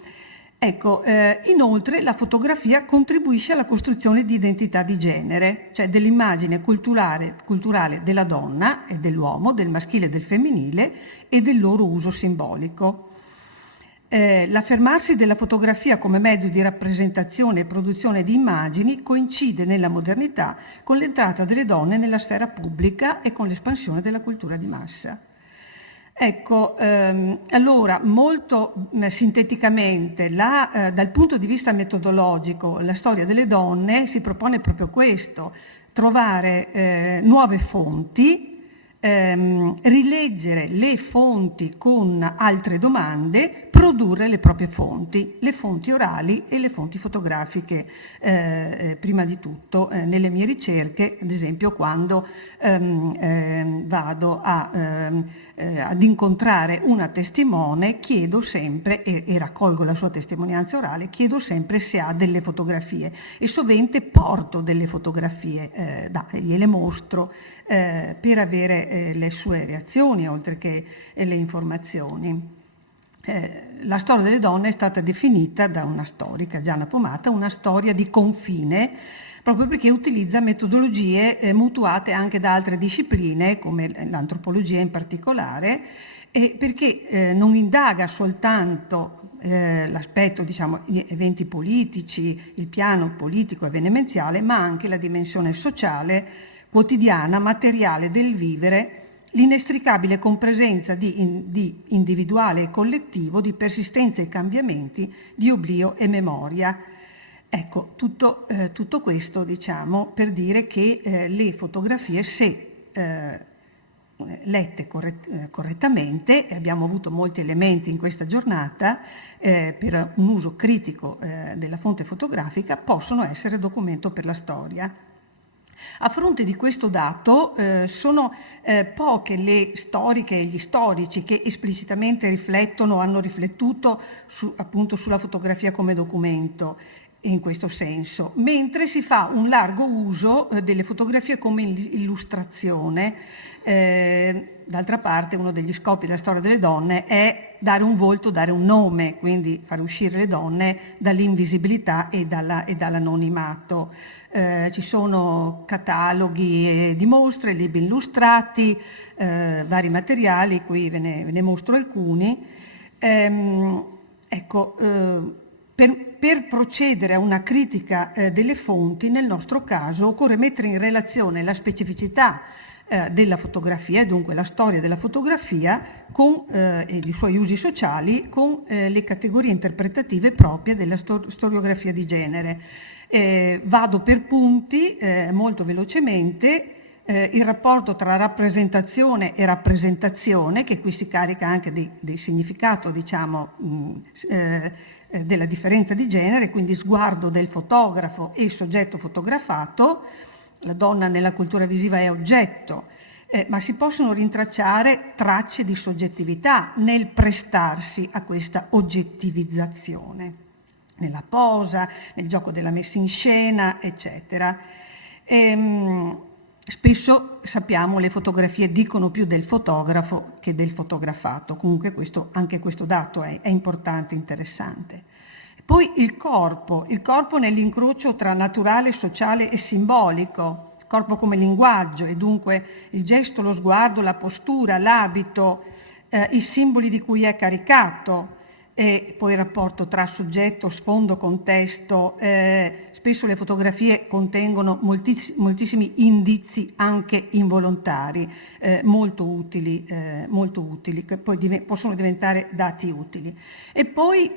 Ecco, inoltre la fotografia contribuisce alla costruzione di identità di genere, cioè dell'immagine culturale della donna e dell'uomo, del maschile e del femminile, e del loro uso simbolico. L'affermarsi della fotografia come mezzo di rappresentazione e produzione di immagini coincide nella modernità con l'entrata delle donne nella sfera pubblica e con l'espansione della cultura di massa. Ecco, allora molto sinteticamente, dal punto di vista metodologico, la storia delle donne si propone proprio questo: trovare nuove fonti, rileggere le fonti con altre domande, produrre le proprie fonti, le fonti orali e le fonti fotografiche, prima di tutto. Nelle mie ricerche, ad esempio, quando vado ad incontrare una testimone, chiedo sempre, e raccolgo la sua testimonianza orale, chiedo sempre se ha delle fotografie, e sovente porto delle fotografie, gliele mostro per avere le sue reazioni oltre che le informazioni. La storia delle donne è stata definita da una storica, Gianna Pomata, una storia di confine, proprio perché utilizza metodologie mutuate anche da altre discipline, come l'antropologia in particolare, e perché non indaga soltanto l'aspetto, diciamo, gli eventi politici, il piano politico avvenenziale, ma anche la dimensione sociale, quotidiana, materiale del vivere, l'inestricabile compresenza di individuale e collettivo, di persistenza e cambiamenti, di oblio e memoria. Ecco, tutto questo, diciamo, per dire che le fotografie, se lette correttamente, e abbiamo avuto molti elementi in questa giornata per un uso critico della fonte fotografica, possono essere documento per la storia. A fronte di questo dato sono poche le storiche e gli storici che esplicitamente riflettono o hanno riflettuto appunto sulla fotografia come documento in questo senso, mentre si fa un largo uso delle fotografie come illustrazione. D'altra parte, uno degli scopi della storia delle donne è dare un volto, dare un nome, quindi far uscire le donne dall'invisibilità e dall'anonimato. Ci sono cataloghi di mostre, libri illustrati, vari materiali, qui ve ne mostro alcuni. Ecco, per procedere a una critica delle fonti, nel nostro caso occorre mettere in relazione la specificità della fotografia, e dunque la storia della fotografia e i suoi usi sociali, con le categorie interpretative proprie della storiografia di genere. Vado per punti molto velocemente. Il rapporto tra rappresentazione e rappresentazione, che qui si carica anche di significato, diciamo, della differenza di genere, quindi sguardo del fotografo e il soggetto fotografato. La donna nella cultura visiva è oggetto, ma si possono rintracciare tracce di soggettività nel prestarsi a questa oggettivizzazione, nella posa, nel gioco della messa in scena, eccetera. Spesso, sappiamo, le fotografie dicono più del fotografo che del fotografato. Comunque anche questo dato è importante, interessante. Poi il corpo nell'incrocio tra naturale, sociale e simbolico. corpo come linguaggio, e dunque il gesto, lo sguardo, la postura, l'abito, i simboli di cui è caricato, e poi il rapporto tra soggetto, sfondo, contesto. Spesso le fotografie contengono moltissimi indizi anche involontari, molto utili, che poi possono diventare dati utili. E poi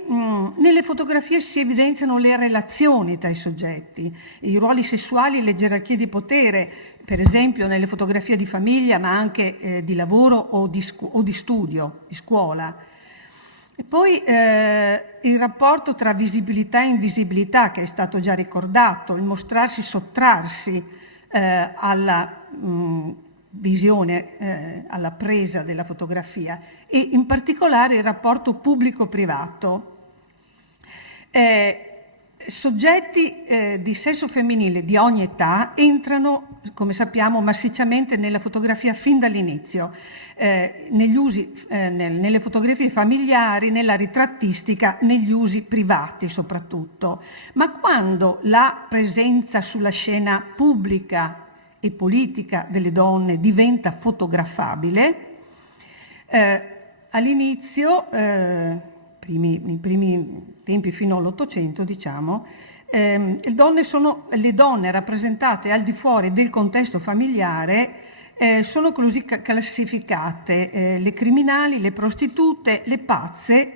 nelle fotografie si evidenziano le relazioni tra i soggetti, i ruoli sessuali, le gerarchie di potere, per esempio nelle fotografie di famiglia, ma anche di lavoro o di studio, di scuola. E poi il rapporto tra visibilità e invisibilità, che è stato già ricordato, il mostrarsi, sottrarsi alla visione, alla presa della fotografia, e in particolare il rapporto pubblico-privato. Soggetti di sesso femminile di ogni età entrano, come sappiamo, massicciamente nella fotografia fin dall'inizio, nelle fotografie familiari, nella ritrattistica, negli usi privati soprattutto. Ma quando la presenza sulla scena pubblica e politica delle donne diventa fotografabile, all'inizio, nei primi tempi fino all'Ottocento, diciamo, le donne rappresentate al di fuori del contesto familiare sono così classificate: le criminali, le prostitute, le pazze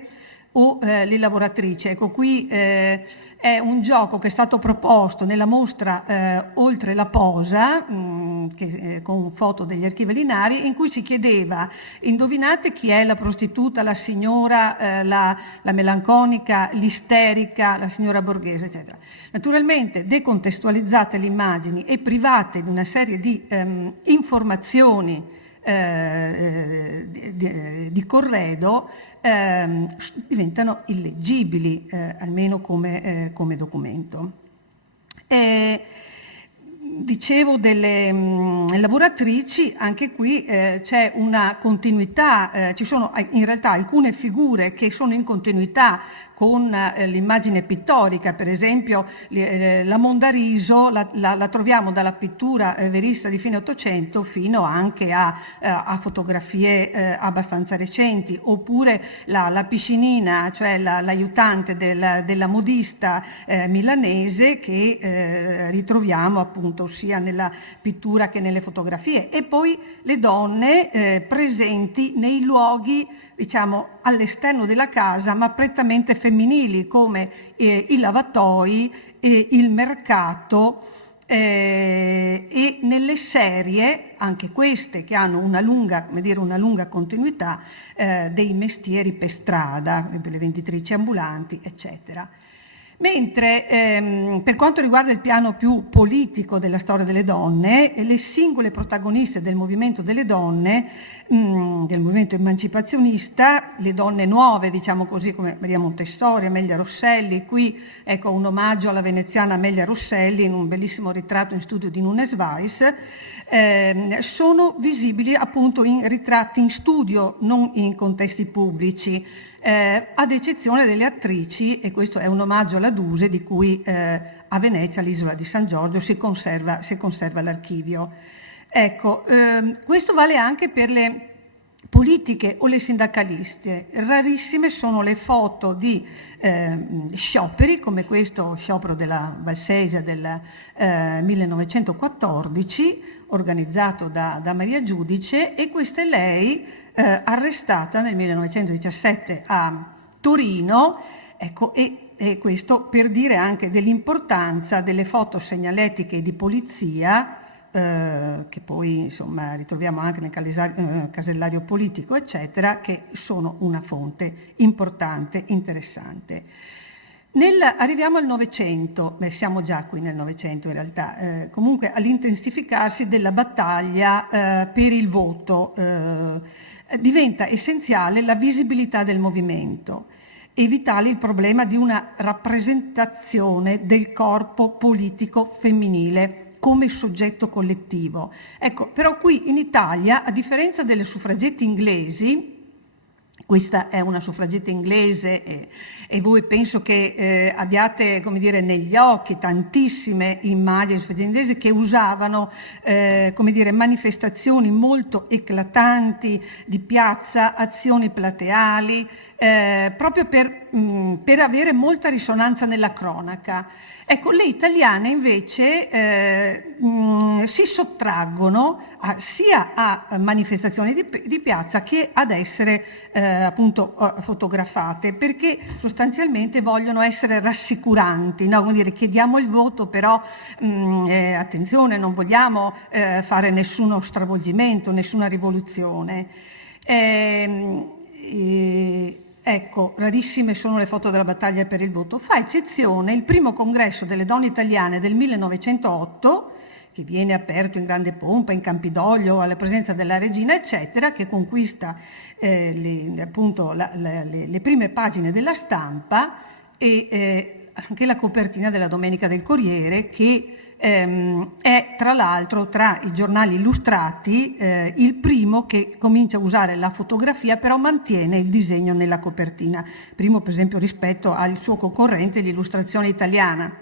o le lavoratrici. Ecco, qui è un gioco che è stato proposto nella mostra Oltre la posa, con foto degli archivi Linari, in cui si chiedeva: indovinate chi è la prostituta, la signora, la melanconica, l'isterica, la signora borghese, eccetera. Naturalmente decontestualizzate le immagini e private di una serie di informazioni di corredo, diventano illeggibili, almeno come documento. Dicevo delle lavoratrici, anche qui c'è una continuità, ci sono in realtà alcune figure che sono in continuità con l'immagine pittorica. Per esempio la Mondariso la troviamo dalla pittura verista di fine Ottocento fino anche a fotografie abbastanza recenti, oppure la Piscinina, cioè l'aiutante della modista milanese, che ritroviamo appunto sia nella pittura che nelle fotografie. E poi le donne presenti nei luoghi, diciamo, all'esterno della casa, ma prettamente femminili, come i lavatoi, il mercato, e nelle serie, anche queste che hanno una lunga continuità, dei mestieri per strada, le venditrici ambulanti, eccetera. Mentre per quanto riguarda il piano più politico della storia delle donne, le singole protagoniste del movimento delle donne, del movimento emancipazionista, le donne nuove, diciamo così, come Maria Montessori, Amelia Rosselli, qui ecco un omaggio alla veneziana Amelia Rosselli in un bellissimo ritratto in studio di Nunes Weiss, sono visibili appunto in ritratti in studio, non in contesti pubblici, ad eccezione delle attrici, e questo è un omaggio alla Duse, di cui a Venezia, all'isola di San Giorgio, si conserva l'archivio. Ecco, questo vale anche per le politiche o le sindacaliste. Rarissime sono le foto di scioperi, come questo sciopero della Valsesia del 1914, organizzato da Maria Giudice, e questa è lei arrestata nel 1917 a Torino, ecco, e questo per dire anche dell'importanza delle foto segnaletiche di polizia, che poi insomma ritroviamo anche nel casellario politico, eccetera, che sono una fonte importante, interessante. Arriviamo al Novecento, siamo già qui nel Novecento in realtà, comunque all'intensificarsi della battaglia per il voto, diventa essenziale la visibilità del movimento e vitale il problema di una rappresentazione del corpo politico femminile come soggetto collettivo. Ecco, però qui in Italia, a differenza delle suffragette inglesi, Questa è una suffragetta inglese e voi penso che abbiate, come dire, negli occhi tantissime immagini di suffragette inglesi che usavano, come dire, manifestazioni molto eclatanti di piazza, azioni plateali, proprio per avere molta risonanza nella cronaca. Ecco, le italiane invece si sottraggono sia a manifestazioni di piazza che ad essere appunto fotografate, perché sostanzialmente vogliono essere rassicuranti, no? Come dire, chiediamo il voto, però attenzione, non vogliamo fare nessuno stravolgimento, nessuna rivoluzione. Ecco, rarissime sono le foto della battaglia per il voto. Fa eccezione il primo congresso delle donne italiane del 1908, che viene aperto in grande pompa in Campidoglio alla presenza della regina, eccetera, che conquista appunto le prime pagine della stampa e anche la copertina della Domenica del Corriere, che è tra l'altro tra i giornali illustrati il primo che comincia a usare la fotografia, però mantiene il disegno nella copertina, primo per esempio rispetto al suo concorrente l'illustrazione italiana.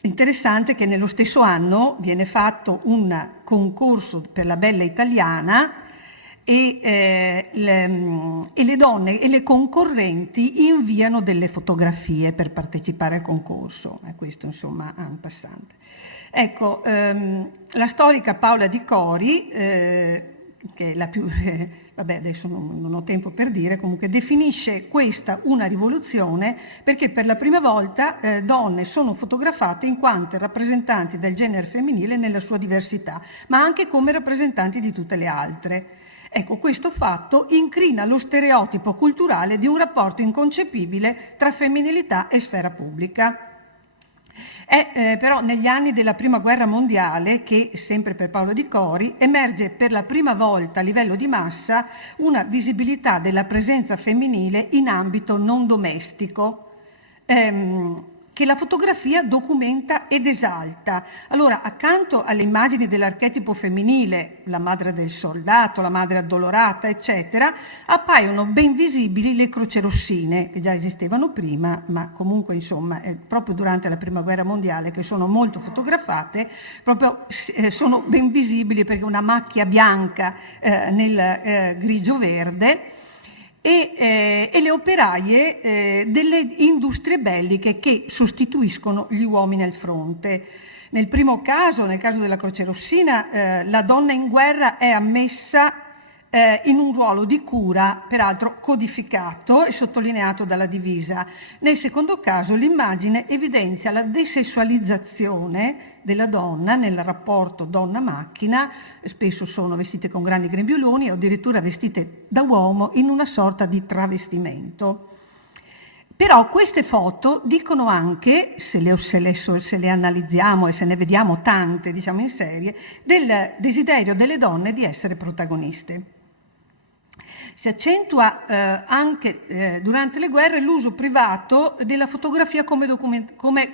Interessante che nello stesso anno viene fatto un concorso per la bella italiana e le donne e le concorrenti inviano delle fotografie per partecipare al concorso. Questo insomma è un passante. Ecco, la storica Paola Di Cori, che è la più, vabbè adesso non ho tempo per dire, comunque definisce questa una rivoluzione perché per la prima volta donne sono fotografate in quanto rappresentanti del genere femminile nella sua diversità, ma anche come rappresentanti di tutte le altre. Ecco, questo fatto incrina lo stereotipo culturale di un rapporto inconcepibile tra femminilità e sfera pubblica. È però negli anni della Prima Guerra Mondiale che, sempre per Paolo Di Cori, emerge per la prima volta a livello di massa una visibilità della presenza femminile in ambito non domestico, che la fotografia documenta ed esalta. Allora, accanto alle immagini dell'archetipo femminile, la madre del soldato, la madre addolorata, eccetera, appaiono ben visibili le crocerossine, che già esistevano prima, ma comunque insomma proprio durante la Prima Guerra Mondiale, che sono molto fotografate, proprio sono ben visibili perché una macchia bianca nel grigio-verde, e le operaie delle industrie belliche che sostituiscono gli uomini al fronte. Nel primo caso, nel caso della crocerossina, la donna in guerra è ammessa in un ruolo di cura, peraltro codificato e sottolineato dalla divisa. Nel secondo caso l'immagine evidenzia la desessualizzazione della donna nel rapporto donna-macchina, spesso sono vestite con grandi grembiuloni o addirittura vestite da uomo in una sorta di travestimento. Però queste foto dicono anche, se le analizziamo e se ne vediamo tante, diciamo in serie, del desiderio delle donne di essere protagoniste. Si accentua anche durante le guerre l'uso privato della fotografia come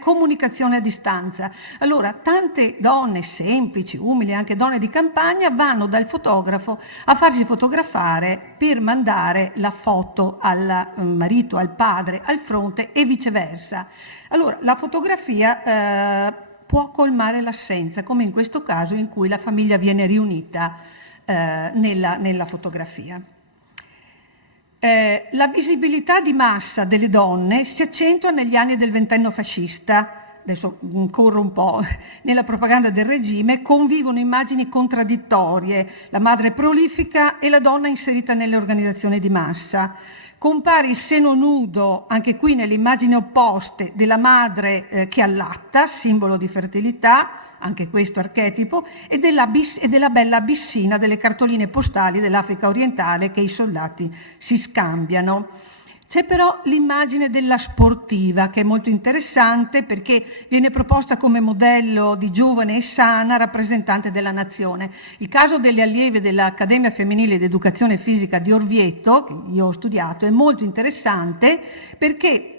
comunicazione a distanza. Allora, tante donne semplici, umili, anche donne di campagna, vanno dal fotografo a farsi fotografare per mandare la foto al marito, al padre, al fronte e viceversa. Allora, la fotografia può colmare l'assenza, come in questo caso in cui la famiglia viene riunita nella fotografia. La visibilità di massa delle donne si accentua negli anni del ventennio fascista. Adesso corro un po', nella propaganda del regime convivono immagini contraddittorie, la madre prolifica e la donna inserita nelle organizzazioni di massa. Compare il seno nudo, anche qui nelle immagini opposte, della madre che allatta, simbolo di fertilità, anche questo archetipo, e della bella abissina delle cartoline postali dell'Africa orientale che i soldati si scambiano. C'è però l'immagine della sportiva che è molto interessante perché viene proposta come modello di giovane e sana rappresentante della nazione. Il caso delle allieve dell'Accademia Femminile di Educazione Fisica di Orvieto, che io ho studiato, è molto interessante perché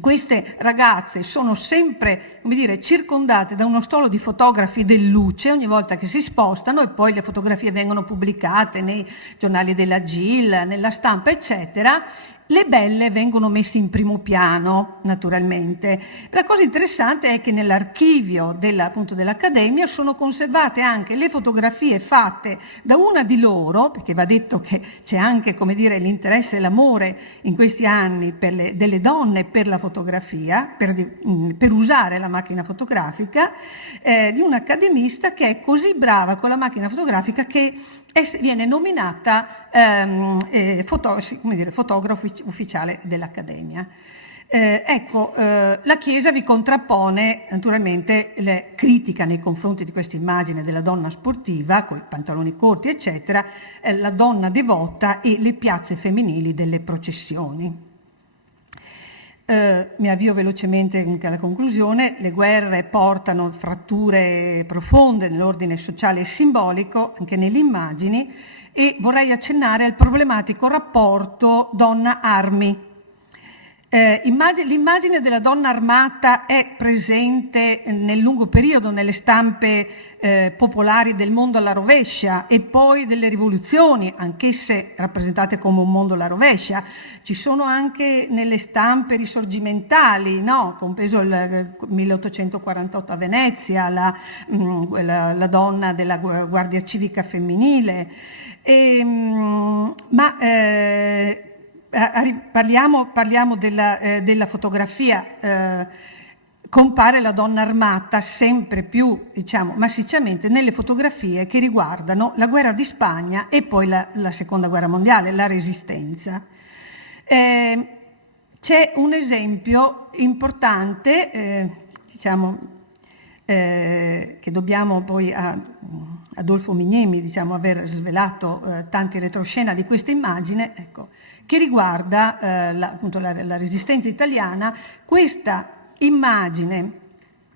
queste ragazze sono sempre, come dire, circondate da uno stolo di fotografi del luce ogni volta che si spostano, e poi le fotografie vengono pubblicate nei giornali della GIL, nella stampa, eccetera. Le belle vengono messe in primo piano, naturalmente. La cosa interessante è che nell'archivio dell'Accademia sono conservate anche le fotografie fatte da una di loro, perché va detto che c'è anche, come dire, l'interesse e l'amore in questi anni delle donne per la fotografia, per usare la macchina fotografica, di un accademista che è così brava con la macchina fotografica che viene nominata fotografo ufficiale dell'Accademia. La Chiesa vi contrappone naturalmente le critica nei confronti di questa immagine della donna sportiva, con i pantaloni corti, eccetera, la donna devota e le piazze femminili delle processioni. Mi avvio velocemente anche alla conclusione. Le guerre portano fratture profonde nell'ordine sociale e simbolico, anche nelle immagini, e vorrei accennare al problematico rapporto donna-armi. L'immagine della donna armata è presente nel lungo periodo nelle stampe popolari del mondo alla rovescia e poi delle rivoluzioni, anch'esse rappresentate come un mondo alla rovescia. Ci sono anche nelle stampe risorgimentali, no? Compreso il 1848 a Venezia, la donna della Guardia Civica femminile. Parliamo della fotografia. Compare la donna armata sempre più, diciamo, massicciamente nelle fotografie che riguardano la guerra di Spagna e poi la seconda guerra mondiale, la Resistenza. C'è un esempio importante, che dobbiamo poi a Adolfo Mignemi, diciamo, aver svelato tanti retroscena di questa immagine, ecco, che riguarda la Resistenza italiana. Questa immagine,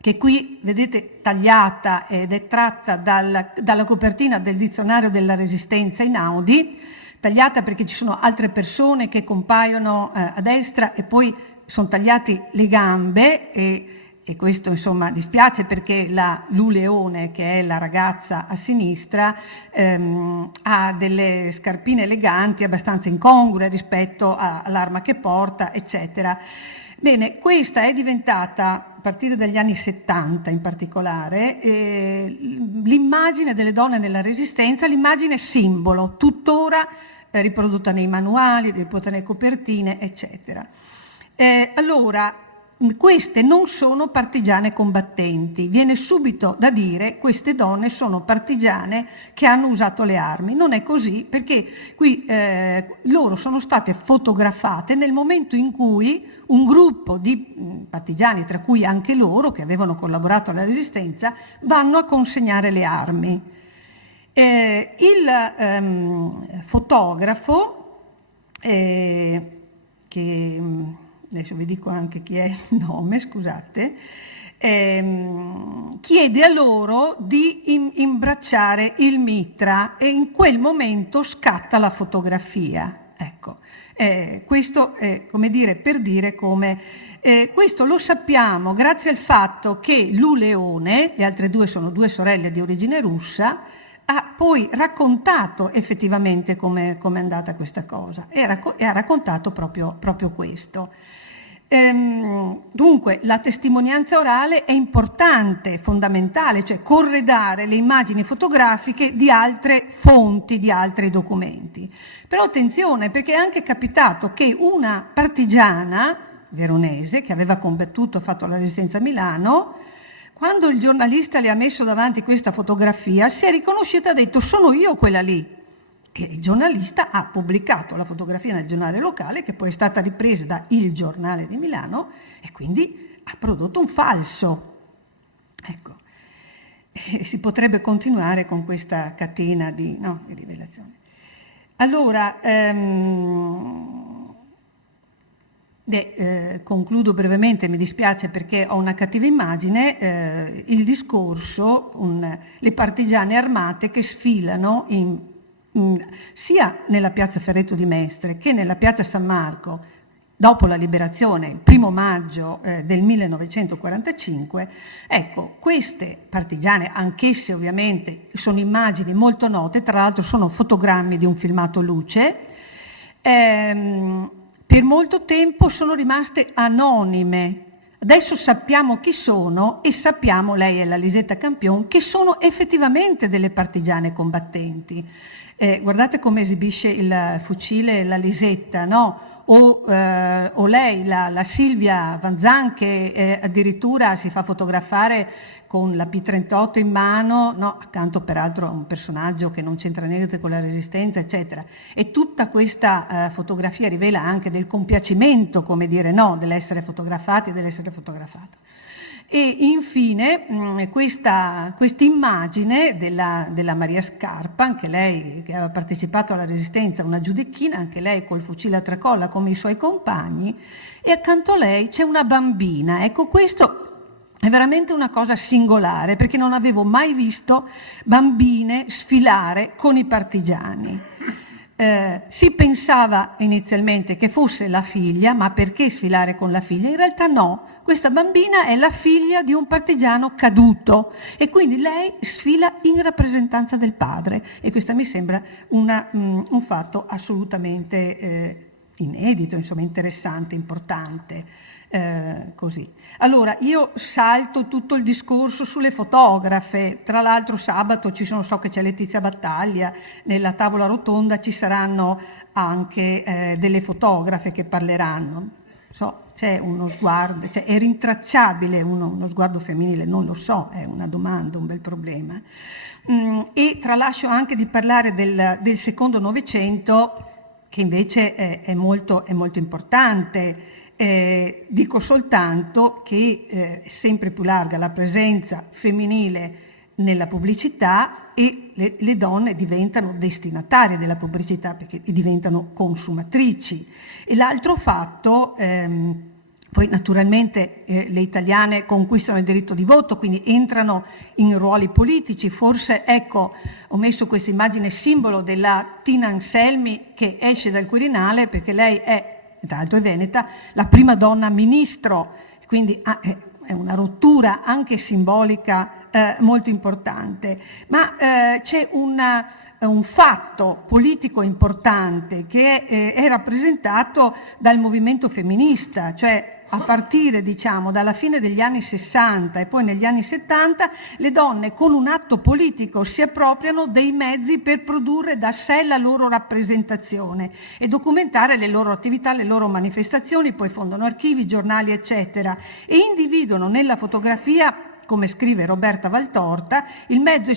che qui vedete tagliata ed è tratta dalla copertina del dizionario della Resistenza Einaudi, tagliata perché ci sono altre persone che compaiono a destra e poi sono tagliate le gambe, e questo insomma dispiace perché la Lu Leone, che è la ragazza a sinistra, ha delle scarpine eleganti abbastanza incongrue rispetto all'arma che porta, eccetera. Bene, questa è diventata, a partire dagli anni 70 in particolare, l'immagine delle donne nella Resistenza, l'immagine simbolo, tuttora riprodotta nei manuali, riprodotta nelle copertine, eccetera. Allora, queste non sono partigiane combattenti, viene subito da dire queste donne sono partigiane che hanno usato le armi. Non è così, perché qui loro sono state fotografate nel momento in cui un gruppo di partigiani, tra cui anche loro che avevano collaborato alla Resistenza, vanno a consegnare le armi. Il fotografo, che adesso vi dico anche chi è il nome, scusate, chiede a loro di imbracciare il mitra e in quel momento scatta la fotografia. Ecco, questo è come dire, per dire come questo lo sappiamo grazie al fatto che Lu Leone, le altre due sono due sorelle di origine russa, ha poi raccontato effettivamente come è andata questa cosa e ha raccontato proprio questo. Dunque la testimonianza orale è importante, fondamentale, cioè corredare le immagini fotografiche di altre fonti, di altri documenti. Però attenzione, perché è anche capitato che una partigiana veronese che aveva combattuto, fatto la Resistenza a Milano, quando il giornalista le ha messo davanti questa fotografia, si è riconosciuta e ha detto: sono io quella lì. E il giornalista ha pubblicato la fotografia nel giornale locale, che poi è stata ripresa da Il Giornale di Milano, e quindi ha prodotto un falso. Ecco, si potrebbe continuare con questa catena di rivelazioni. Allora, concludo brevemente, mi dispiace perché ho una cattiva immagine, il discorso, le partigiane armate che sfilano sia nella piazza Ferretto di Mestre che nella piazza San Marco, dopo la liberazione, il 1° maggio del 1945, ecco, queste partigiane, anch'esse ovviamente sono immagini molto note, tra l'altro sono fotogrammi di un filmato luce, per molto tempo sono rimaste anonime. Adesso sappiamo chi sono e sappiamo, lei e la Lisetta Campion, che sono effettivamente delle partigiane combattenti. Guardate come esibisce il fucile la Lisetta, no? O lei, la Silvia Vanzan, che addirittura si fa fotografare con la P38 in mano, no? Accanto peraltro a un personaggio che non c'entra niente con la Resistenza, eccetera. E tutta questa fotografia rivela anche del compiacimento, come dire, no? Dell'essere fotografati e dell'essere fotografato. E infine questa immagine della Maria Scarpa, anche lei che aveva partecipato alla Resistenza, una giudecchina, anche lei col fucile a tracolla come i suoi compagni, e accanto a lei c'è una bambina. Ecco, questo è veramente una cosa singolare, perché non avevo mai visto bambine sfilare con i partigiani. Si pensava inizialmente che fosse la figlia, ma perché sfilare con la figlia? In realtà no. Questa bambina è la figlia di un partigiano caduto e quindi lei sfila in rappresentanza del padre, e questo mi sembra un fatto assolutamente inedito, insomma interessante, importante. Così. Allora, io salto tutto il discorso sulle fotografe. Tra l'altro sabato so che c'è Letizia Battaglia, nella tavola rotonda ci saranno anche delle fotografe che parleranno. C'è uno sguardo, è rintracciabile uno sguardo femminile? Non lo so, è una domanda, un bel problema. E tralascio anche di parlare del secondo Novecento, che invece è molto importante. Dico soltanto che è sempre più larga la presenza femminile nella pubblicità e le donne diventano destinatarie della pubblicità, perché diventano consumatrici. E l'altro fatto, poi naturalmente le italiane conquistano il diritto di voto, quindi entrano in ruoli politici. Forse, ecco, ho messo questa immagine simbolo della Tina Anselmi che esce dal Quirinale, perché lei è, tra l'altro è veneta, la prima donna ministro, quindi è una rottura anche simbolica molto importante. Ma c'è un fatto politico importante che è rappresentato dal movimento femminista, cioè a partire dalla fine degli anni 60 e poi negli anni 70 le donne con un atto politico si appropriano dei mezzi per produrre da sé la loro rappresentazione e documentare le loro attività, le loro manifestazioni, poi fondano archivi, giornali, eccetera, e individuano nella fotografia, come scrive Roberta Valtorta, il mezzo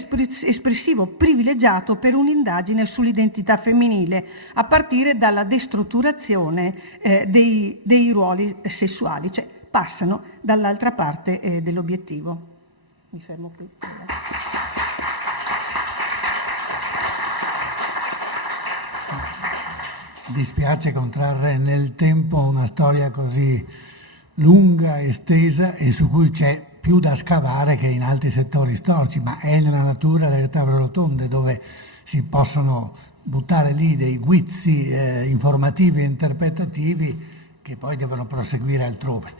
espressivo privilegiato per un'indagine sull'identità femminile, a partire dalla destrutturazione dei ruoli sessuali, cioè passano dall'altra parte dell'obiettivo. Mi fermo qui. Dispiace contrarre nel tempo una storia così lunga, estesa e su cui c'è più da scavare che in altri settori storici, ma è nella natura delle tavole rotonde, dove si possono buttare lì dei guizzi informativi e interpretativi che poi devono proseguire altrove.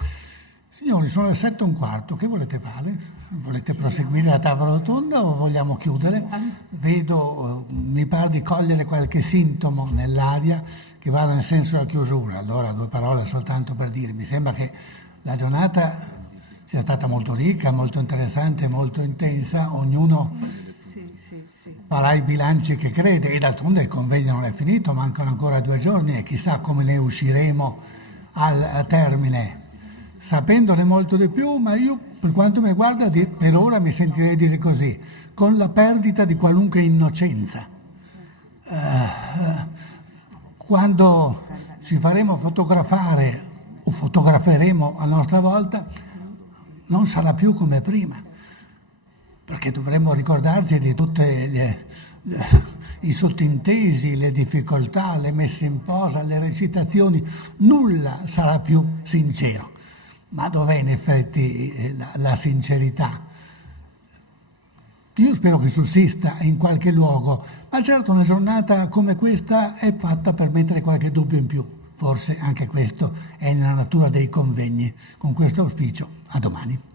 Signori, sono le 7:15, che volete fare? Volete proseguire la tavola rotonda o vogliamo chiudere? Vedo, mi pare di cogliere qualche sintomo nell'aria che va nel senso della chiusura. Allora, 2 parole soltanto per dire, mi sembra che la giornata sia stata molto ricca, molto interessante, molto intensa, ognuno farà i bilanci che crede e d'altronde il convegno non è finito, mancano ancora 2 giorni e chissà come ne usciremo al termine, sapendone molto di più, ma io per quanto mi riguarda per ora mi sentirei dire così, con la perdita di qualunque innocenza. Quando ci faremo fotografare o fotograferemo a nostra volta, non sarà più come prima, perché dovremo ricordarci di tutti i sottintesi, le difficoltà, le messe in posa, le recitazioni, nulla sarà più sincero. Ma dov'è in effetti la sincerità? Io spero che sussista in qualche luogo, ma certo una giornata come questa è fatta per mettere qualche dubbio in più. forse anche questo è nella natura dei convegni. Con questo auspicio, a domani.